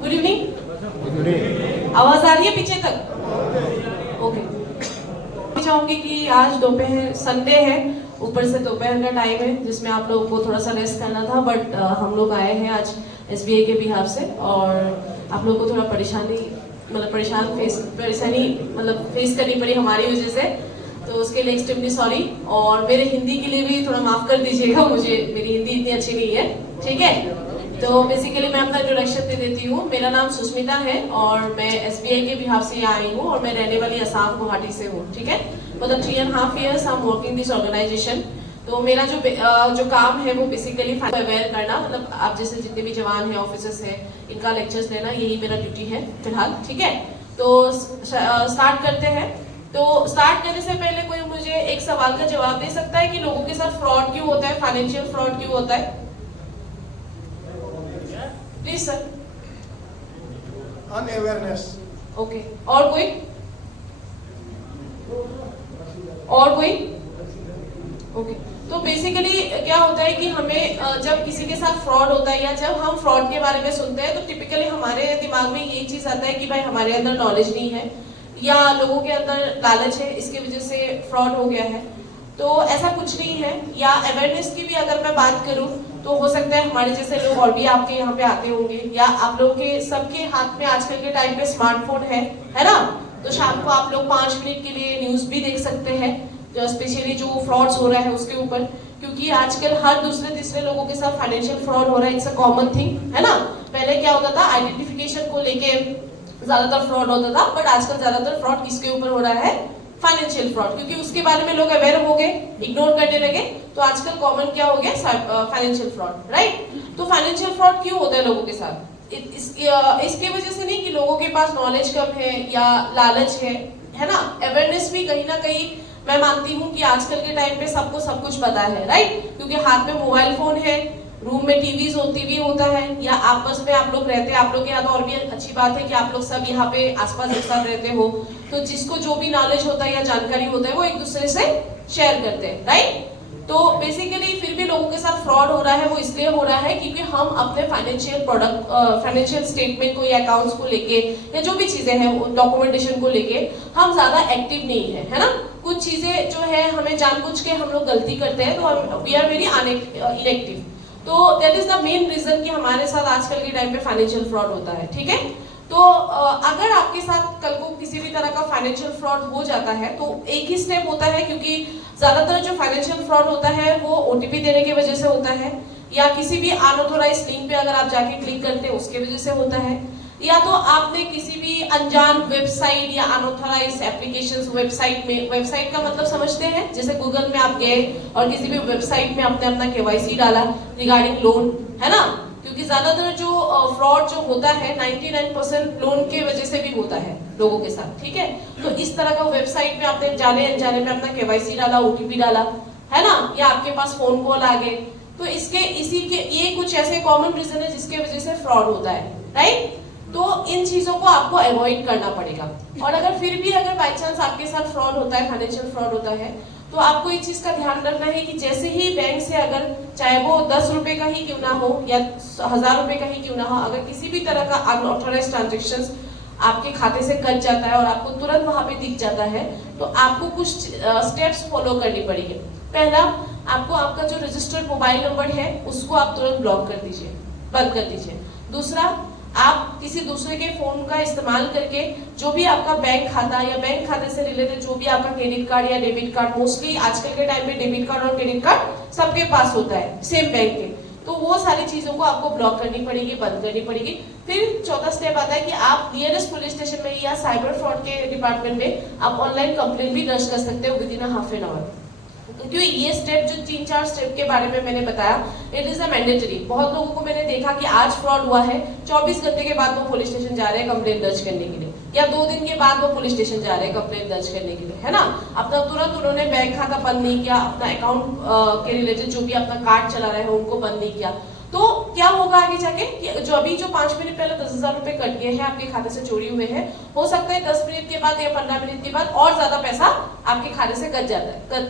Good evening. आवाज आ रही है पीछे तक? ओके। चाहूंगी कि आज दोपहर संडे है, ऊपर से दोपहर का टाइम है जिसमें आप लोगों को थोड़ा सा रेस्ट करना था, बट हम लोग आए हैं आज एसबीआई के बिहाफ से और आप लोगों को थोड़ा परेशानी फेस करनी पड़ी हमारी वजह से, तो उसके लिए एक्सट्रीमली सॉरी। और मेरे हिंदी के लिए भी थोड़ा माफ कर दीजिएगा, मुझे मेरी हिंदी इतनी अच्छी नहीं है, ठीक है। तो बेसिकली मैं अपना इंट्रोडक्शन दे देती हूँ। मेरा नाम सुष्मिता है और मैं एसबीआई के बिहाफ से यहाँ आई हूँ और मैं रहने वाली असम गुवाहाटी से हूँ, ठीक है। मतलब 3.5 years I am working this organisation. तो मेरा जो काम है वो बेसिकली अवेयर करना, मतलब आप जैसे जितने भी जवान हैं, ऑफिसर्स हैं, इनका लेक्चर्स लेना, यही मेरा ड्यूटी है फिलहाल, ठीक है। तो स्टार्ट करते हैं। तो स्टार्ट करने से पहले कोई मुझे एक सवाल का जवाब दे सकता है कि लोगों के साथ फ्रॉड क्यों होता है, फाइनेंशियल फ्रॉड क्यों होता है? Please sir. अनअवेयरनेस। ओके, और कोई? और कोई? ओके। तो बेसिकली क्या होता है कि हमें जब किसी के साथ फ्रॉड होता है या जब हम फ्रॉड के बारे में सुनते हैं तो टिपिकली हमारे दिमाग में यही चीज आता है कि भाई हमारे अंदर नॉलेज नहीं है या लोगों के अंदर लालच है, इसकी वजह से फ्रॉड हो गया है। तो ऐसा कुछ नहीं है। या अवेयरनेस की भी अगर मैं बात करूं तो हो सकता है हमारे जैसे लोग और भी आपके यहाँ पे आते होंगे, या आप लोगों के सबके हाथ में आजकल के टाइम पे स्मार्टफोन है ना। तो शाम को आप लोग 5 मिनट के लिए न्यूज भी देख सकते हैं, जो स्पेशली जो फ्रॉड्स हो रहा है उसके ऊपर, क्योंकि आजकल हर दूसरे तीसरे लोगों के साथ फाइनेंशियल फ्रॉड हो रहा है। इट्स अ कॉमन थिंग, है ना। पहले क्या होता था, आइडेंटिफिकेशन को लेके ज्यादातर फ्रॉड होता था, बट आजकल ज्यादातर फ्रॉड किसके ऊपर हो रहा है? फाइनेंशियल फ्रॉड, क्योंकि उसके बारे में लोग अवेयर हो गए, इग्नोर करने लगे। तो आजकल कॉमन क्या हो गया? Financial fraud, right. तो फाइनेंशियल फ्रॉड क्यों होता है लोगों के साथ? इसके वजह से नहीं कि लोगों के पास नॉलेज कम है या लालच है ना। अवेयरनेस भी कहीं ना कहीं मैं मानती हूँ कि आजकल के टाइम पे सबको सब कुछ पता है, राइट। क्योंकि हाथ में मोबाइल फोन है, रूम में टीवी होता है, या आपस में आप लोग रहते हैं। आप लोग के यहाँ तो और भी अच्छी बात है कि आप लोग सब यहाँ पे आसपास एक साथ रहते हो, तो जिसको जो भी नॉलेज होता है या जानकारी होता है वो एक दूसरे से शेयर करते हैं, राइट। तो बेसिकली फिर भी लोगों के साथ फ्रॉड हो रहा है, वो इसलिए हो रहा है क्योंकि हम अपने फाइनेंशियल स्टेटमेंट को या अकाउंट्स को लेके या जो भी चीजें हैं डॉक्यूमेंटेशन को लेके हम ज्यादा एक्टिव नहीं है ना। कुछ चीजें जो है हमें जानबूझ के हम लोग गलती करते हैं, तो वी आर वेरी इनएक्टिव। तो that is the main reason कि हमारे साथ आजकल के टाइम पे फाइनेंशियल फ्रॉड होता है, ठीक है। तो अगर आपके साथ कल को किसी भी तरह का फाइनेंशियल फ्रॉड हो जाता है तो एक ही स्टेप होता है, क्योंकि ज्यादातर जो फाइनेंशियल फ्रॉड होता है वो ओटीपी देने की वजह से होता है, या किसी भी अनऑथोराइज्ड लिंक पे अगर आप जाके क्लिक करते हैं उसके वजह से होता है, या तो आपने किसी भी अनजान वेबसाइट या अनऑथोराइज्ड एप्लीकेशंस वेबसाइट का मतलब समझते हैं, जैसे गूगल में आप गए और किसी भी वेबसाइट में आपने अपना केवाईसी डाला रिगार्डिंग लोन, है ना। क्योंकि ज्यादातर जो फ्रॉड जो होता है 99% लोन के वजह से भी होता है लोगों के साथ, ठीक है। तो इस तरह का वेबसाइट में आपने जाने अनजाने में अपना केवाईसी डाला, ओटीपी डाला, है ना, या आपके पास फोन कॉल आ गए, तो ये कुछ ऐसे कॉमन रीजन है जिसके वजह से फ्रॉड होता है, राइट। तो इन चीजों को आपको अवॉइड करना पड़ेगा। और अगर फिर भी अगर बाई चांस आपके साथ फ्रॉड होता है, फाइनेंशियल फ्रॉड होता है, तो आपको इस चीज का ध्यान रखना है कि जैसे ही बैंक से अगर चाहे वो 10 रुपए का ही क्यों ना हो या 1000 रुपए का ही क्यों ना हो, अगर किसी भी तरह का अनऑथोराइज्ड ट्रांजेक्शन आपके खाते से कट जाता है और आपको तुरंत वहां पे दिख जाता है, तो आपको कुछ स्टेप्स फॉलो करनी पड़ेगी। पहला, आपको आपका जो रजिस्टर्ड मोबाइल नंबर है उसको आप तुरंत ब्लॉक कर दीजिए, बंद कर दीजिए। दूसरा, आप किसी दूसरे के फोन का इस्तेमाल करके जो भी आपका बैंक खाता या बैंक खाते से रिलेटेड जो भी आपका क्रेडिट कार्ड या डेबिट कार्ड, मोस्टली आजकल के टाइम पे डेबिट कार्ड और क्रेडिट कार्ड सबके पास होता है सेम बैंक के, तो वो सारी चीजों को आपको ब्लॉक करनी पड़ेगी, बंद करनी पड़ेगी। फिर चौथा स्टेप आता है कि आप नियरेस्ट पुलिस स्टेशन में या साइबर फ्रॉड के डिपार्टमेंट में आप ऑनलाइन कंप्लेंट भी दर्ज कर सकते हो विदिन हाफ एन आवर। क्योंकि ये स्टेप जो 3-4 स्टेप के बारे में मैंने बताया, इट इज अ मैंडेटरी। बहुत लोगों को मैंने देखा कि आज फ्रॉड हुआ है, 24 घंटे के बाद वो पुलिस स्टेशन जा रहे हैं कंप्लेंट दर्ज करने के लिए, या 2 दिन के बाद वो पुलिस स्टेशन जा रहे हैं कंप्लेंट दर्ज करने के लिए, है ना। अपना तुरंत उन्होंने बैंक खाता बंद नहीं किया, अपना अकाउंट के रिलेटेड जो भी अपना कार्ड चला रहे हैं उनको बंद नहीं किया, तो क्या होगा आगे जाके कि जो अभी जो 5 मिनट पहले 10,000 रुपए कट गए हैं आपके खाते से, चोरी हुए हैं, हो सकता है 10 मिनट के बाद या 15 मिनट के बाद और ज्यादा पैसा आपके खाते से कट जाता है,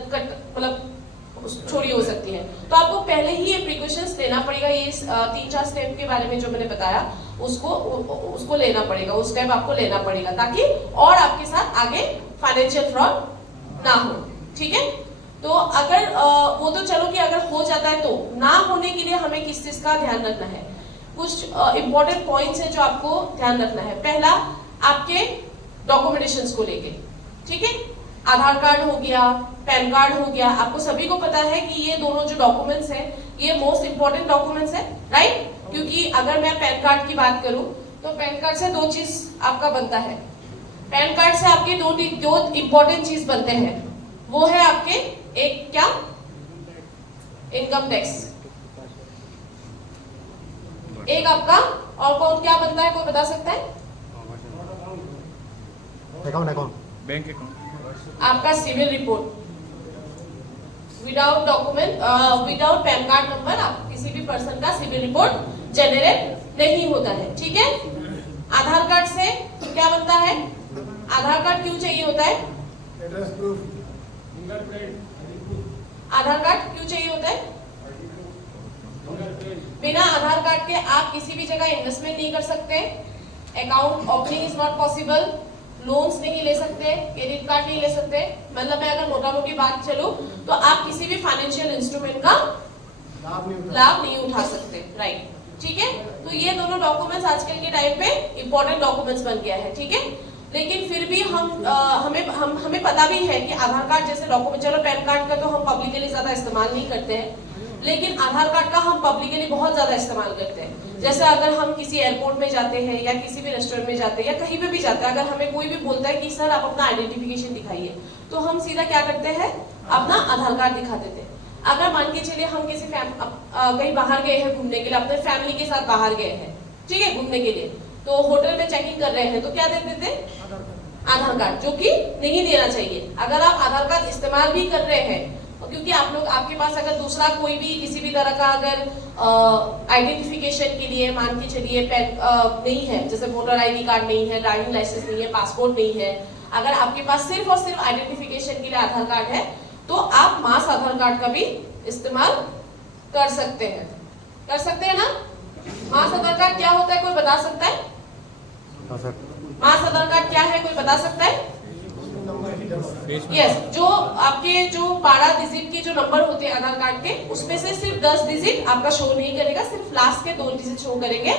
मतलब चोरी हो सकती है। तो आपको पहले ही ये प्रिकॉशंस लेना पड़ेगा, ये 3-4 स्टेप के बारे में जो मैंने बताया उसको लेना पड़ेगा, उस स्टेप आपको लेना पड़ेगा ताकि और आपके साथ आगे फाइनेंशियल फ्रॉड ना हो। ठीक है, तो अगर वो तो चलो कि अगर हो जाता है तो ना होने के लिए हमें किस चीज का ध्यान रखना है, कुछ इंपॉर्टेंट पॉइंट्स हैं जो आपको ध्यान रखना है। पहला, आपके डॉक्यूमेंटेशंस को लेके, ठीक है, आधार कार्ड हो गया, पैन कार्ड हो गया, आपको सभी को पता है कि ये दोनों जो डॉक्यूमेंट्स हैं ये मोस्ट इंपॉर्टेंट डॉक्यूमेंट्स है, राइट। क्योंकि अगर मैं पैन कार्ड की बात करूं तो पैन कार्ड से दो चीज आपका बनता है, पैन कार्ड से आपके दो इंपॉर्टेंट चीज बनते हैं, वो है आपके एक क्या, इनकम टैक्स, एक आपका और कौन क्या बनता है, कोई बता सकता है? अकाउंट बैंक अकाउंट, आपका civil report. Without document, without pan card number आप किसी भी पर्सन का सिविल रिपोर्ट जनरेट नहीं होता है, ठीक है। आधार कार्ड से क्या बनता है, आधार कार्ड क्यों चाहिए होता है, एड्रेस प्रूफ, आधार कार्ड क्यों चाहिए होता है? बिना आधार कार्ड के आप किसी भी जगह इन्वेस्टमेंट नहीं कर सकते, account opening is not possible, loans नहीं ले सकते, क्रेडिट कार्ड नहीं ले सकते, मतलब मैं अगर मोटा मोटी बात चलूं तो आप किसी भी फाइनेंशियल इंस्ट्रूमेंट का लाभ नहीं उठा सकते, राइट, ठीक है। तो ये दोनों डॉक्यूमेंट्स आजकल के टाइम पे इंपॉर्टेंट डॉक्यूमेंट्स बन गया है, ठीक है। लेकिन फिर भी हमें पता भी है कि आधार कार्ड जैसे डॉक्यूमेंट, चलो पैन कार्ड का तो हम पब्लिकली ज्यादा इस्तेमाल नहीं करते हैं, लेकिन आधार कार्ड का हम पब्लिकली बहुत ज्यादा इस्तेमाल करते हैं। जैसे अगर हम किसी एयरपोर्ट में जाते हैं या किसी भी रेस्टोरेंट में जाते हैं या कहीं पे भी जाते हैं, अगर हमें कोई भी बोलता है कि सर आप अपना आइडेंटिफिकेशन दिखाइए, तो हम सीधा क्या करते हैं, अपना आधार कार्ड दिखा देते हैं। अगर मान के चलिए हम किसी कहीं बाहर गए हैं घूमने के लिए, अपने फैमिली के साथ बाहर गए हैं, ठीक है, घूमने के लिए, तो होटल में चेकिंग कर रहे हैं तो क्या दे देते हैं, आधार कार्ड, जो कि नहीं देना चाहिए। अगर आप आधार कार्ड इस्तेमाल भी कर रहे हैं, क्योंकि आप लोग, आपके पास अगर दूसरा कोई भी किसी भी तरह का अगर आइडेंटिफिकेशन के लिए मान के चलिए पैन नहीं है, जैसे वोटर आईडी कार्ड नहीं है, ड्राइविंग लाइसेंस नहीं है, पासपोर्ट नहीं है, अगर आपके पास सिर्फ और सिर्फ आइडेंटिफिकेशन के लिए आधार कार्ड है तो आप मास आधार कार्ड का भी इस्तेमाल कर सकते हैं, ना। मास आधार कार्ड क्या होता है, कोई बता सकता है? मास आधार कार्ड क्या है, कोई बता सकता है? यस, जो आपके जो 12 डिजिट के जो नंबर होते हैं आधार कार्ड के, उसमें से सिर्फ 10 डिजिट आपका शो नहीं करेगा, सिर्फ लास्ट के 2 डिजिट शो करेंगे,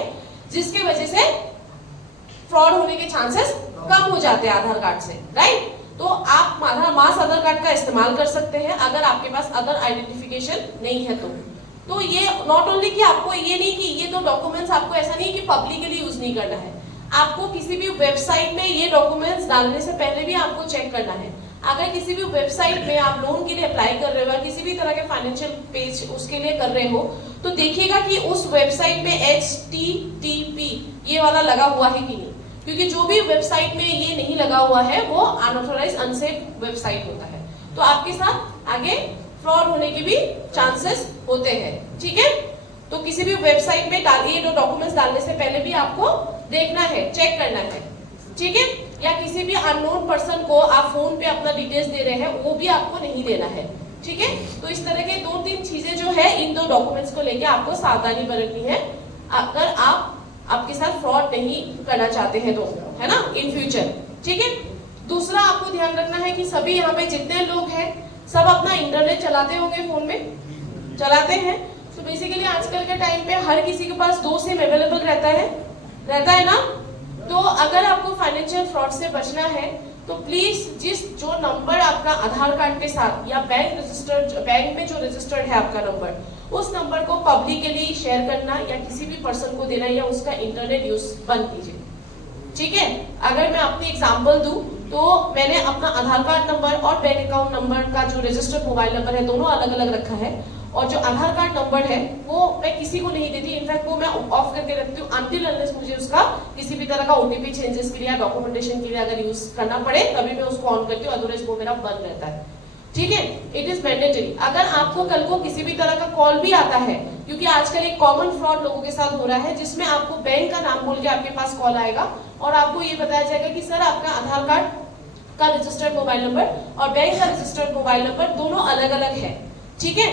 जिसके वजह से फ्रॉड होने के चांसेस कम हो जाते हैं आधार कार्ड से, राइट। तो आप मास आधार कार्ड का इस्तेमाल कर सकते हैं अगर आपके पास अदर आइडेंटिफिकेशन नहीं है तो ये नॉट ओनली कि आपको ये नहीं कि ये तो डॉक्यूमेंट्स आपको ऐसा नहीं कि पब्लिकली यूज नहीं करना है, आपको किसी भी वेबसाइट में ये डॉक्यूमेंट्स डालने से पहले भी आपको चेक करना है। अगर किसी भी वेबसाइट में आप लोन के लिए अप्लाई कर रहे हो या किसी भी तरह के फाइनेंशियल पेज उसके लिए कर रहे हो, तो देखिएगा कि उस वेबसाइट में HTTP ये वाला लगा हुआ है कि नहीं, क्योंकि जो भी वेबसाइट में ये नहीं लगा हुआ है वो अनऑथराइज्ड अनसेफ वेबसाइट होता है, तो आपके साथ आगे फ्रॉड होने के भी चांसेस होते हैं, ठीक है। तो किसी भी वेबसाइट में डालिए, जो डॉक्यूमेंट्स डालने से पहले भी आपको देखना है, चेक करना है, ठीक है। या किसी भी अननोन पर्सन को आप फोन पे अपना डिटेल्स दे रहे हैं, वो भी आपको नहीं देना है, ठीक है। तो इस तरह के 2-3 चीजें जो है इन 2 डॉक्यूमेंट्स को लेके आपको सावधानी बरतनी है अगर आपके साथ फ्रॉड नहीं करना चाहते हैं तो, है ना, इन फ्यूचर, ठीक है। दूसरा आपको ध्यान रखना है कि सभी यहाँ पे जितने लोग हैं सब अपना इंटरनेट चलाते होंगे, फोन में चलाते हैं, तो बेसिकली आजकल के टाइम पे हर किसी के पास 2 सिम अवेलेबल रहता है ना। तो अगर आपको फाइनेंशियल फ्रॉड से बचना है तो प्लीज जो नंबर आपका आधार कार्ड के साथ या बैंक में जो रजिस्टर्ड है आपका नंबर, उस नंबर को पब्लिकली शेयर करना या किसी भी पर्सन को देना या उसका इंटरनेट यूज बंद कीजिए, ठीक है। अगर मैं अपनी एग्जांपल दूं तो मैंने अपना आधार कार्ड नंबर और बैंक अकाउंट नंबर का जो रजिस्टर्ड मोबाइल नंबर है दोनों अलग अलग रखा है, और जो आधार कार्ड नंबर है वो मैं किसी को नहीं देती, इनफैक्ट वो मैं ऑफ करके रखती हूँ अनटिल अनलेस मुझे उसका किसी भी तरह का OTP चेंजेस के लिए या डॉक्यूमेंटेशन के लिए अगर यूज करना पड़े तभी मैं उसको ऑन करती हूँ, अदरवाइज वो मेरा बंद रहता है, ठीक है। It is mandatory. अगर आपको कल को किसी भी तरह का कॉल भी आता है, क्योंकि आजकल एक कॉमन फ्रॉड लोगों के साथ हो रहा है जिसमें आपको बैंक का नाम बोल के आपके पास कॉल आएगा और आपको ये बताया जाएगा कि सर आपका आधार कार्ड का रजिस्टर्ड मोबाइल नंबर और बैंक का रजिस्टर्ड मोबाइल नंबर दोनों अलग अलग है, ठीक है।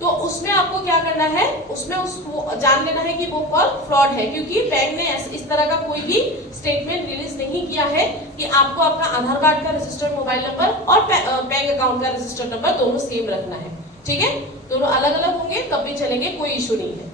तो उसमें आपको क्या करना है, उसमें उसको जान लेना है कि वो कॉल फ्रॉड है, क्योंकि बैंक ने इस तरह का कोई भी स्टेटमेंट रिलीज नहीं किया है कि आपको अपना आधार कार्ड का रजिस्टर्ड मोबाइल नंबर और बैंक अकाउंट का रजिस्टर्ड नंबर दोनों सेम रखना है। ठीक है, दोनों अलग अलग होंगे तब भी चलेंगे, कोई इशू नहीं है।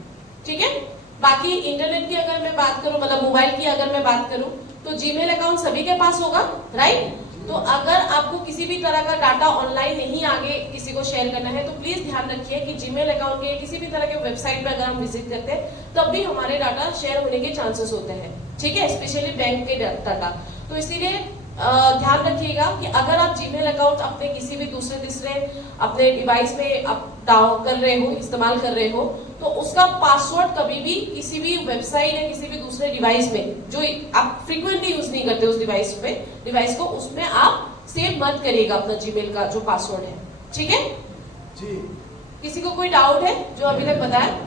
ठीक है। बाकी इंटरनेट की अगर मैं बात करूं, मतलब मोबाइल की अगर मैं बात करूं, तो जीमेल अकाउंट सभी के पास होगा, राइट। तो अगर आपको किसी भी तरह का डाटा ऑनलाइन नहीं आगे किसी को शेयर करना है, तो प्लीज ध्यान रखिए कि जीमेल अकाउंट के किसी भी तरह के वेबसाइट पे अगर हम विजिट करते हैं तब भी हमारे डाटा शेयर होने के चांसेस होते हैं। ठीक है, स्पेशली बैंक के डाटा। तो इसीलिए ध्यान रखिएगा कि अगर आप जीमेल अकाउंट अपने किसी भी दूसरे तीसरे अपने डिवाइस में आप कर रहे हो, इस्तेमाल कर रहे हो, तो उसका पासवर्ड कभी भी किसी भी वेबसाइट या किसी भी दूसरे डिवाइस में जो आप फ्रीक्वेंटली यूज नहीं करते उस डिवाइस को, उसमें आप सेव मत करिएगा अपना जीमेल का जो पासवर्ड है। ठीक है जी। किसी को कोई डाउट है जो अभी तक बताया?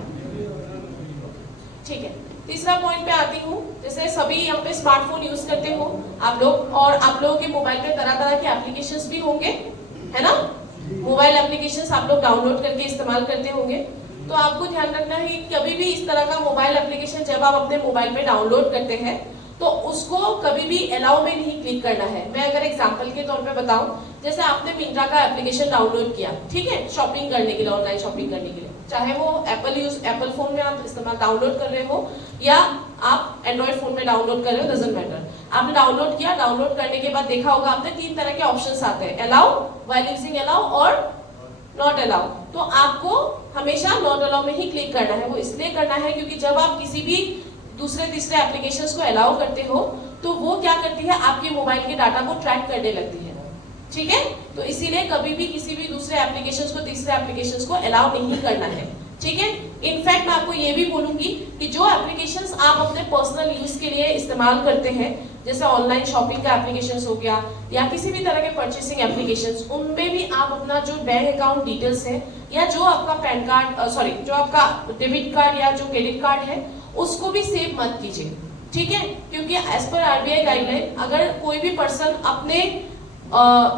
ठीक है, तीसरा पॉइंट पे आती हूँ। जैसे सभी यहाँ पे स्मार्टफोन यूज करते हो आप लोग, और आप लोगों के मोबाइल पे तरह तरह के एप्लीकेशंस भी होंगे, है ना। मोबाइल एप्लीकेशंस आप लोग डाउनलोड करके इस्तेमाल करते होंगे। तो आपको ध्यान रखना है कि कभी भी इस तरह का मोबाइल एप्लीकेशन जब आप अपने मोबाइल में डाउनलोड करते हैं तो उसको कभी भी अलाउ में नहीं क्लिक करना है। मैं अगर एग्जांपल के तौर पे बताऊं, जैसे आपने मिंत्रा का एप्लीकेशन डाउनलोड किया, ठीक है, शॉपिंग करने के लिए, ऑनलाइन शॉपिंग करने के लिए, चाहे वो एप्पल फोन में आप इस्तेमाल डाउनलोड कर रहे हो या आप एंड्रॉइड फोन में डाउनलोड कर रहे हो, डजंट मैटर। आपने डाउनलोड किया, डाउनलोड करने के बाद देखा होगा आपने 3 तरह के ऑप्शंस आते हैं, अलाउ, व्हाइल यूजिंग अलाउ और नॉट अलाउ। तो आपको हमेशा नॉट अलाउ में ही क्लिक करना है। वो इसलिए करना है क्योंकि जब आप किसी भी दूसरे तीसरे एप्लीकेशंस को अलाउ करते हो तो वो क्या करती है, आपके मोबाइल के डाटा को ट्रैक करने लगती है। ठीक है, तो इसीलिए कभी भी किसी भी दूसरे एप्लीकेशंस को तीसरे एप्लीकेशंस को अलाउ नहीं करना है। ठीक है, इनफैक्ट मैं आपको ये भी बोलूंगी कि जो एप्लीकेशंस आप अपने पर्सनल यूज के लिए इस्तेमाल करते हैं, जैसे ऑनलाइन शॉपिंग का एप्लीकेशंस हो गया या किसी भी तरह के परचेसिंग एप्लीकेशंस, उनमें भी आप अपना जो बैंक अकाउंट डिटेल्स है या जो आपका पैन कार्ड जो आपका डेबिट कार्ड या जो क्रेडिट कार्ड है उसको भी सेव मत कीजिए। ठीक है, क्योंकि एज पर आरबीआई गाइडलाइन अगर कोई भी पर्सन अपने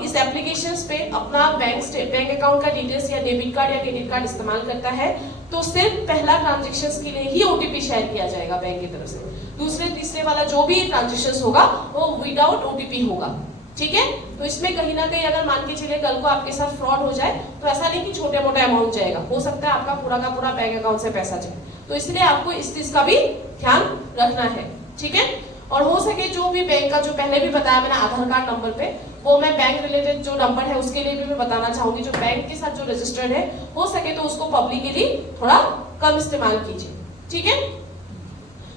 इस एप्लीकेशंस पे अपना बैंक अकाउंट का डिटेल्स या डेबिट कार्ड या क्रेडिट कार्ड इस्तेमाल करता है तो सिर्फ पहला ट्रांजैक्शंस के लिए ही ओटीपी शेयर किया जाएगा बैंक की तरफ से। दूसरे तीसरे वाला जो भी ट्रांजैक्शंस होगा वो विदाउट ओटीपी होगा। ठीक है, तो इसमें कहीं ना कहीं अगर मान के चलिए कल को आपके साथ फ्रॉड हो जाए तो ऐसा नहीं कि छोटे मोटे अमाउंट जाएगा, हो सकता है आपका पूरा का पूरा बैंक अकाउंट से पैसा जाए। तो इसलिए आपको इस चीज का भी ध्यान रखना है। ठीक है, और हो सके जो भी बैंक का, जो पहले भी बताया मैंने आधार कार्ड नंबर पे, वो मैं बैंक रिलेटेड जो नंबर है उसके लिए भी मैं बताना चाहूंगी, जो बैंक के साथ जो रजिस्टर्ड है, हो सके तो उसको पब्लिकली थोड़ा कम इस्तेमाल कीजिए। ठीक है,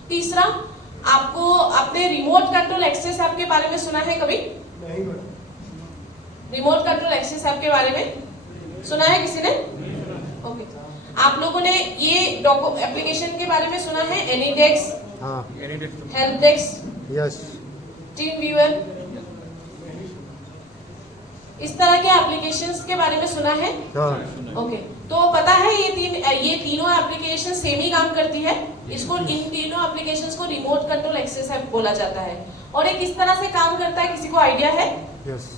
तीसरा, आपको अपने रिमोट कंट्रोल एक्सेस ऐप के बारे में सुना है कभी? नहीं madam. Remote control access app के बारे में सुना है किसी ने? ओके, आप लोगों ने ये एप्लीकेशन के बारे में सुना है? एनीडेस्क, हाँ, help desk, yes, team viewer, इस तरह के एप्लीकेशंस के बारे में सुना है? हाँ। ओके, तो पता है ये तीनों एप्लीकेशन सेम ही काम करती है। इसको, इन तीनों एप्लीकेशंस को रिमोट कंट्रोल एक्सेस ऐप बोला जाता है। और ये किस तरह से काम करता है, किसी को आइडिया है? यस।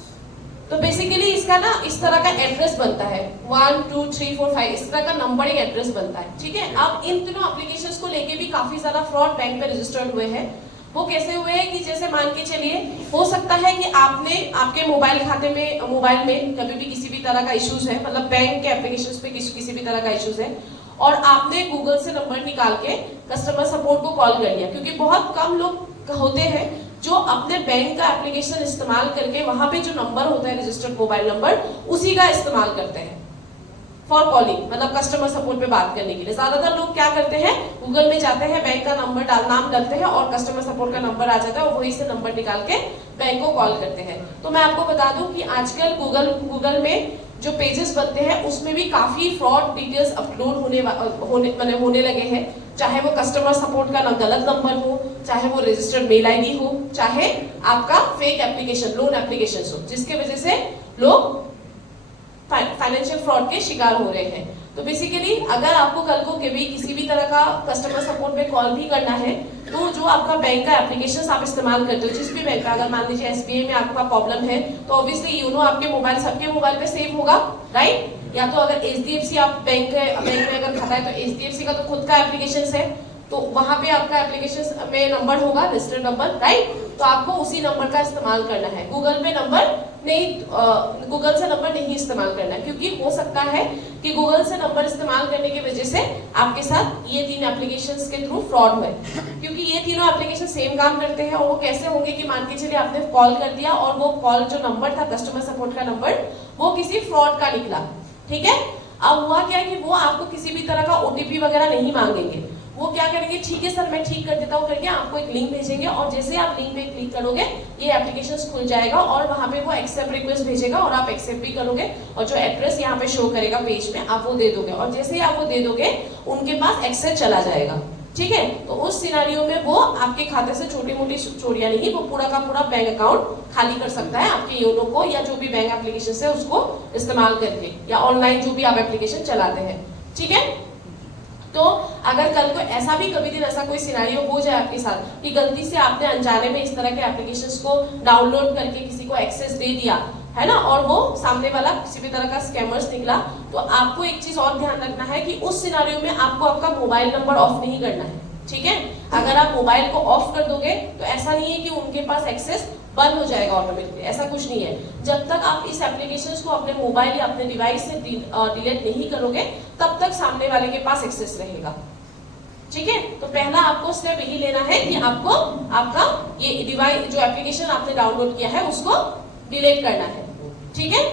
तो बेसिकली इसका ना इस तरह का एड्रेस बनता है, 1 2 3 4 5 इस तरह का नंबरिंग एड्रेस बनता है। ठीक है, अब इन तीनों एप्लीकेशंस को लेके भी काफी ज्यादा फ्रॉड बैंक पे रजिस्टर्ड हुए हैं। वो कैसे हुए हैं कि जैसे मान के चलिए, हो सकता है कि आपने आपके मोबाइल खाते में, मोबाइल में कभी भी किसी भी तरह का इश्यूज है, मतलब बैंक के एप्लीकेशंस पे किसी भी तरह का इश्यूज है, और आपने गूगल से नंबर निकाल के कस्टमर सपोर्ट को कॉल कर लिया, क्योंकि बहुत कम लोग होते हैं जो अपने बैंक का एप्लीकेशन इस्तेमाल करके वहां पे जो नंबर होता है रजिस्टर्ड मोबाइल नंबर, उसी का इस्तेमाल करते हैं फॉर कॉलिंग, मतलब कस्टमर सपोर्ट पे बात करने के लिए। ज्यादातर लोग क्या करते हैं, गूगल में जाते हैं, बैंक का नंबर नाम डालते हैं और कस्टमर सपोर्ट का नंबर आ जाता है और वहीं से नंबर निकाल के बैंक को कॉल करते हैं। तो मैं आपको बता दूं कि आजकल गूगल में जो पेजेस बनते हैं उसमें भी काफी फ्रॉड डिटेल्स अपलोड होने लगे हैं, चाहे वो कस्टमर सपोर्ट का गलत नंबर हो, चाहे वो रजिस्टर्ड मेल आईडी हो, चाहे आपका फेक एप्लीकेशन, लोन एप्लीकेशन हो, जिसके वजह से लोग फाइनेंशियल फ्रॉड के शिकार हो रहे हैं। तो बेसिकली अगर आपको कल को कभी किसी भी तरह का कस्टमर सपोर्ट पे कॉल भी करना है, तो जो आपका बैंक का एप्लीकेशन आप इस्तेमाल करते हो, जिस भी बैंक का, अगर मान लीजिए एसबीआई में आपका प्रॉब्लम है तो ऑब्वियसली यूनो आपके मोबाइल, सबके मोबाइल पे सेव होगा, राइट। या तो अगर HDFC आप बैंक में अगर खाता है तो HDFC का तो खुद का एप्लीकेशन है, तो वहां पे आपका एप्लीकेशन में नंबर होगा, रजिस्टर्ड नंबर, राइट। तो आपको उसी नंबर का इस्तेमाल करना है, गूगल पे नंबर नहीं, गूगल से नंबर नहीं इस्तेमाल करना है, क्योंकि हो सकता है कि गूगल से नंबर इस्तेमाल करने की वजह से आपके साथ ये 3 एप्लीकेशंस के थ्रू फ्रॉड हुए, क्योंकि ये तीनों एप्लीकेशन सेम काम करते हैं। और वो कैसे होंगे कि मान के चलिए आपने कॉल कर दिया और वो कॉल जो नंबर था कस्टमर सपोर्ट का नंबर वो किसी फ्रॉड का निकला, ठीक है। अब हुआ क्या कि वो आपको किसी भी तरह का OTP वगैरह नहीं मांगेंगे, वो क्या करेंगे, ठीक है सर मैं ठीक कर देता हूँ करके आपको एक लिंक भेजेंगे, और जैसे आप लिंक पे क्लिक करोगे ये एप्लीकेशन खुल जाएगा और वहां पे वो एक्सेप्ट रिक्वेस्ट भेजेगा और आप एक्सेप्ट भी करोगे, और जो एड्रेस यहाँ पे शो करेगा पेज में आप वो दे दोगे, और जैसे ही आप वो दे दोगे उनके पास एक्सेस चला जाएगा, ठीक है। तो उस सिनारियो में वो आपके खाते से छोटी मोटी चोरियां नहीं, वो पूरा का पूरा बैंक अकाउंट खाली कर सकता है आपके योनो को या जो भी बैंक एप्लीकेशन है उसको इस्तेमाल करके, या ऑनलाइन जो भी आप एप्लीकेशन चलाते हैं, ठीक है। तो अगर कल को ऐसा भी कभी दिन ऐसा कोई सिनारियो हो जाए आपके साथ कि गलती से आपने अनजाने में इस तरह के एप्लीकेशंस को डाउनलोड करके किसी को एक्सेस दे दिया है ना, और वो सामने वाला किसी भी तरह का स्कैमर्स निकला, तो आपको एक चीज और ध्यान रखना है कि उस सिनारियो में आपको आपका मोबाइल नंबर ऑफ नहीं करना है, ठीक है। अगर आप मोबाइल को ऑफ कर दोगे तो ऐसा नहीं है कि उनके पास एक्सेस बंद हो जाएगा ऑटोमेटिकली, ऐसा कुछ नहीं है। जब तक आप इस एप्लीकेशंस को अपने मोबाइल या अपने डिवाइस से डिलीट नहीं करोगे तब तक सामने वाले के पास एक्सेस रहेगा, ठीक है। तो पहला आपको स्टेप यही लेना है कि आपको आपका ये डिवाइस जो एप्लीकेशन आपने डाउनलोड किया है उसको डिलीट करना है, ठीक है।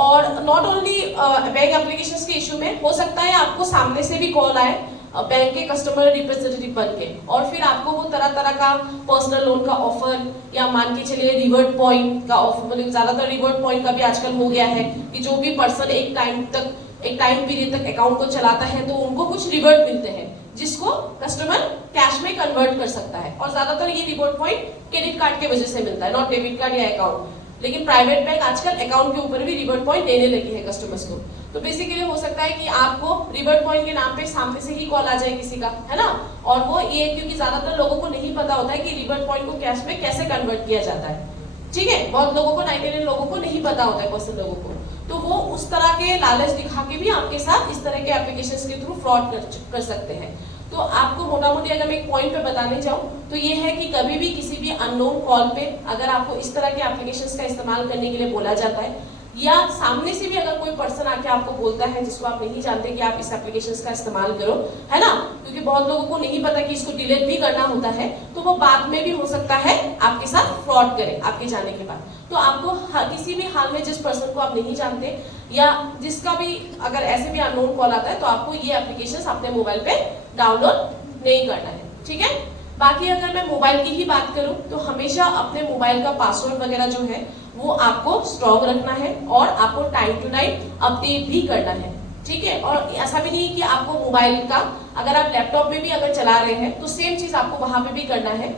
और नॉट ओनली बैंक एप्लीकेशंस के इशू में हो सकता है आपको सामने से भी कॉल आए बैंक के कस्टमर रिप्रेजेंटेटिव बन के, और फिर आपको वो तरह तरह का पर्सनल लोन का ऑफर या मान के चलिए रिवर्ट पॉइंट का ऑफर, मतलब ज्यादातर रिवर्ट पॉइंट का भी आजकल हो गया है कि जो भी पर्सन एक टाइम पीरियड तक अकाउंट को चलाता है तो उनको कुछ रिवर्ट मिलते हैं जिसको कस्टमर कैश में कन्वर्ट कर सकता है, और ज्यादातर ये रिवर्ट पॉइंट क्रेडिट कार्ड के वजह से मिलता है, नॉट डेबिट कार्ड या अकाउंट। लेकिन प्राइवेट बैंक आजकल अकाउंट के ऊपर भी रिवर्ट पॉइंट देने लगी है कस्टमर्स को। तो बेसिकली हो सकता है कि आपको रिवर्ट पॉइंट के नाम पे सामने से ही कॉल आ जाए किसी का, है ना, और वो ये क्योंकि ज्यादातर लोगों को नहीं पता होता है कि रिवर्ट पॉइंट को कैश में कैसे कन्वर्ट किया जाता है, ठीक है। बहुत लोगों को 99 लोगों को नहीं पता होता है, पर्सन लोगों को, तो वो उस तरह के लालच दिखा के भी आपके साथ इस तरह के एप्लीकेशंस के थ्रू फ्रॉड कर सकते हैं। तो आपको मोटा मोटी अगर मैं एक पॉइंट पे बताने जाऊं तो ये है कि कभी भी किसी भी अननोन कॉल पे अगर आपको इस तरह के एप्लीकेशंस का इस्तेमाल करने के लिए बोला जाता है, या सामने से भी अगर कोई पर्सन आके आपको बोलता है जिसको आप नहीं जानते कि आप इस एप्लीकेशंस का इस्तेमाल करो, है ना, क्योंकि बहुत लोगों को नहीं पता कि इसको डिलीट भी करना होता है, तो वो बाद में भी हो सकता है आपके साथ फ्रॉड करे आपके जाने के बाद। तो आपको किसी भी हाल में जिस पर्सन को आप नहीं जानते या जिसका भी अगर ऐसे भी अननोन कॉल आता है तो आपको ये एप्लीकेशंस अपने मोबाइल पे डाउनलोड नहीं करना है, ठीक है। बाकी अगर मैं मोबाइल की ही बात करूं तो हमेशा अपने मोबाइल का पासवर्ड वगैरह जो है वो आपको स्ट्रॉन्ग रखना है और आपको टाइम टू टाइम अपडेट भी करना है, ठीक है। और ऐसा भी नहीं कि आपको मोबाइल का अगर आप लैपटॉप में भी अगर चला रहे हैं तो सेम चीज आपको वहां पे भी करना है,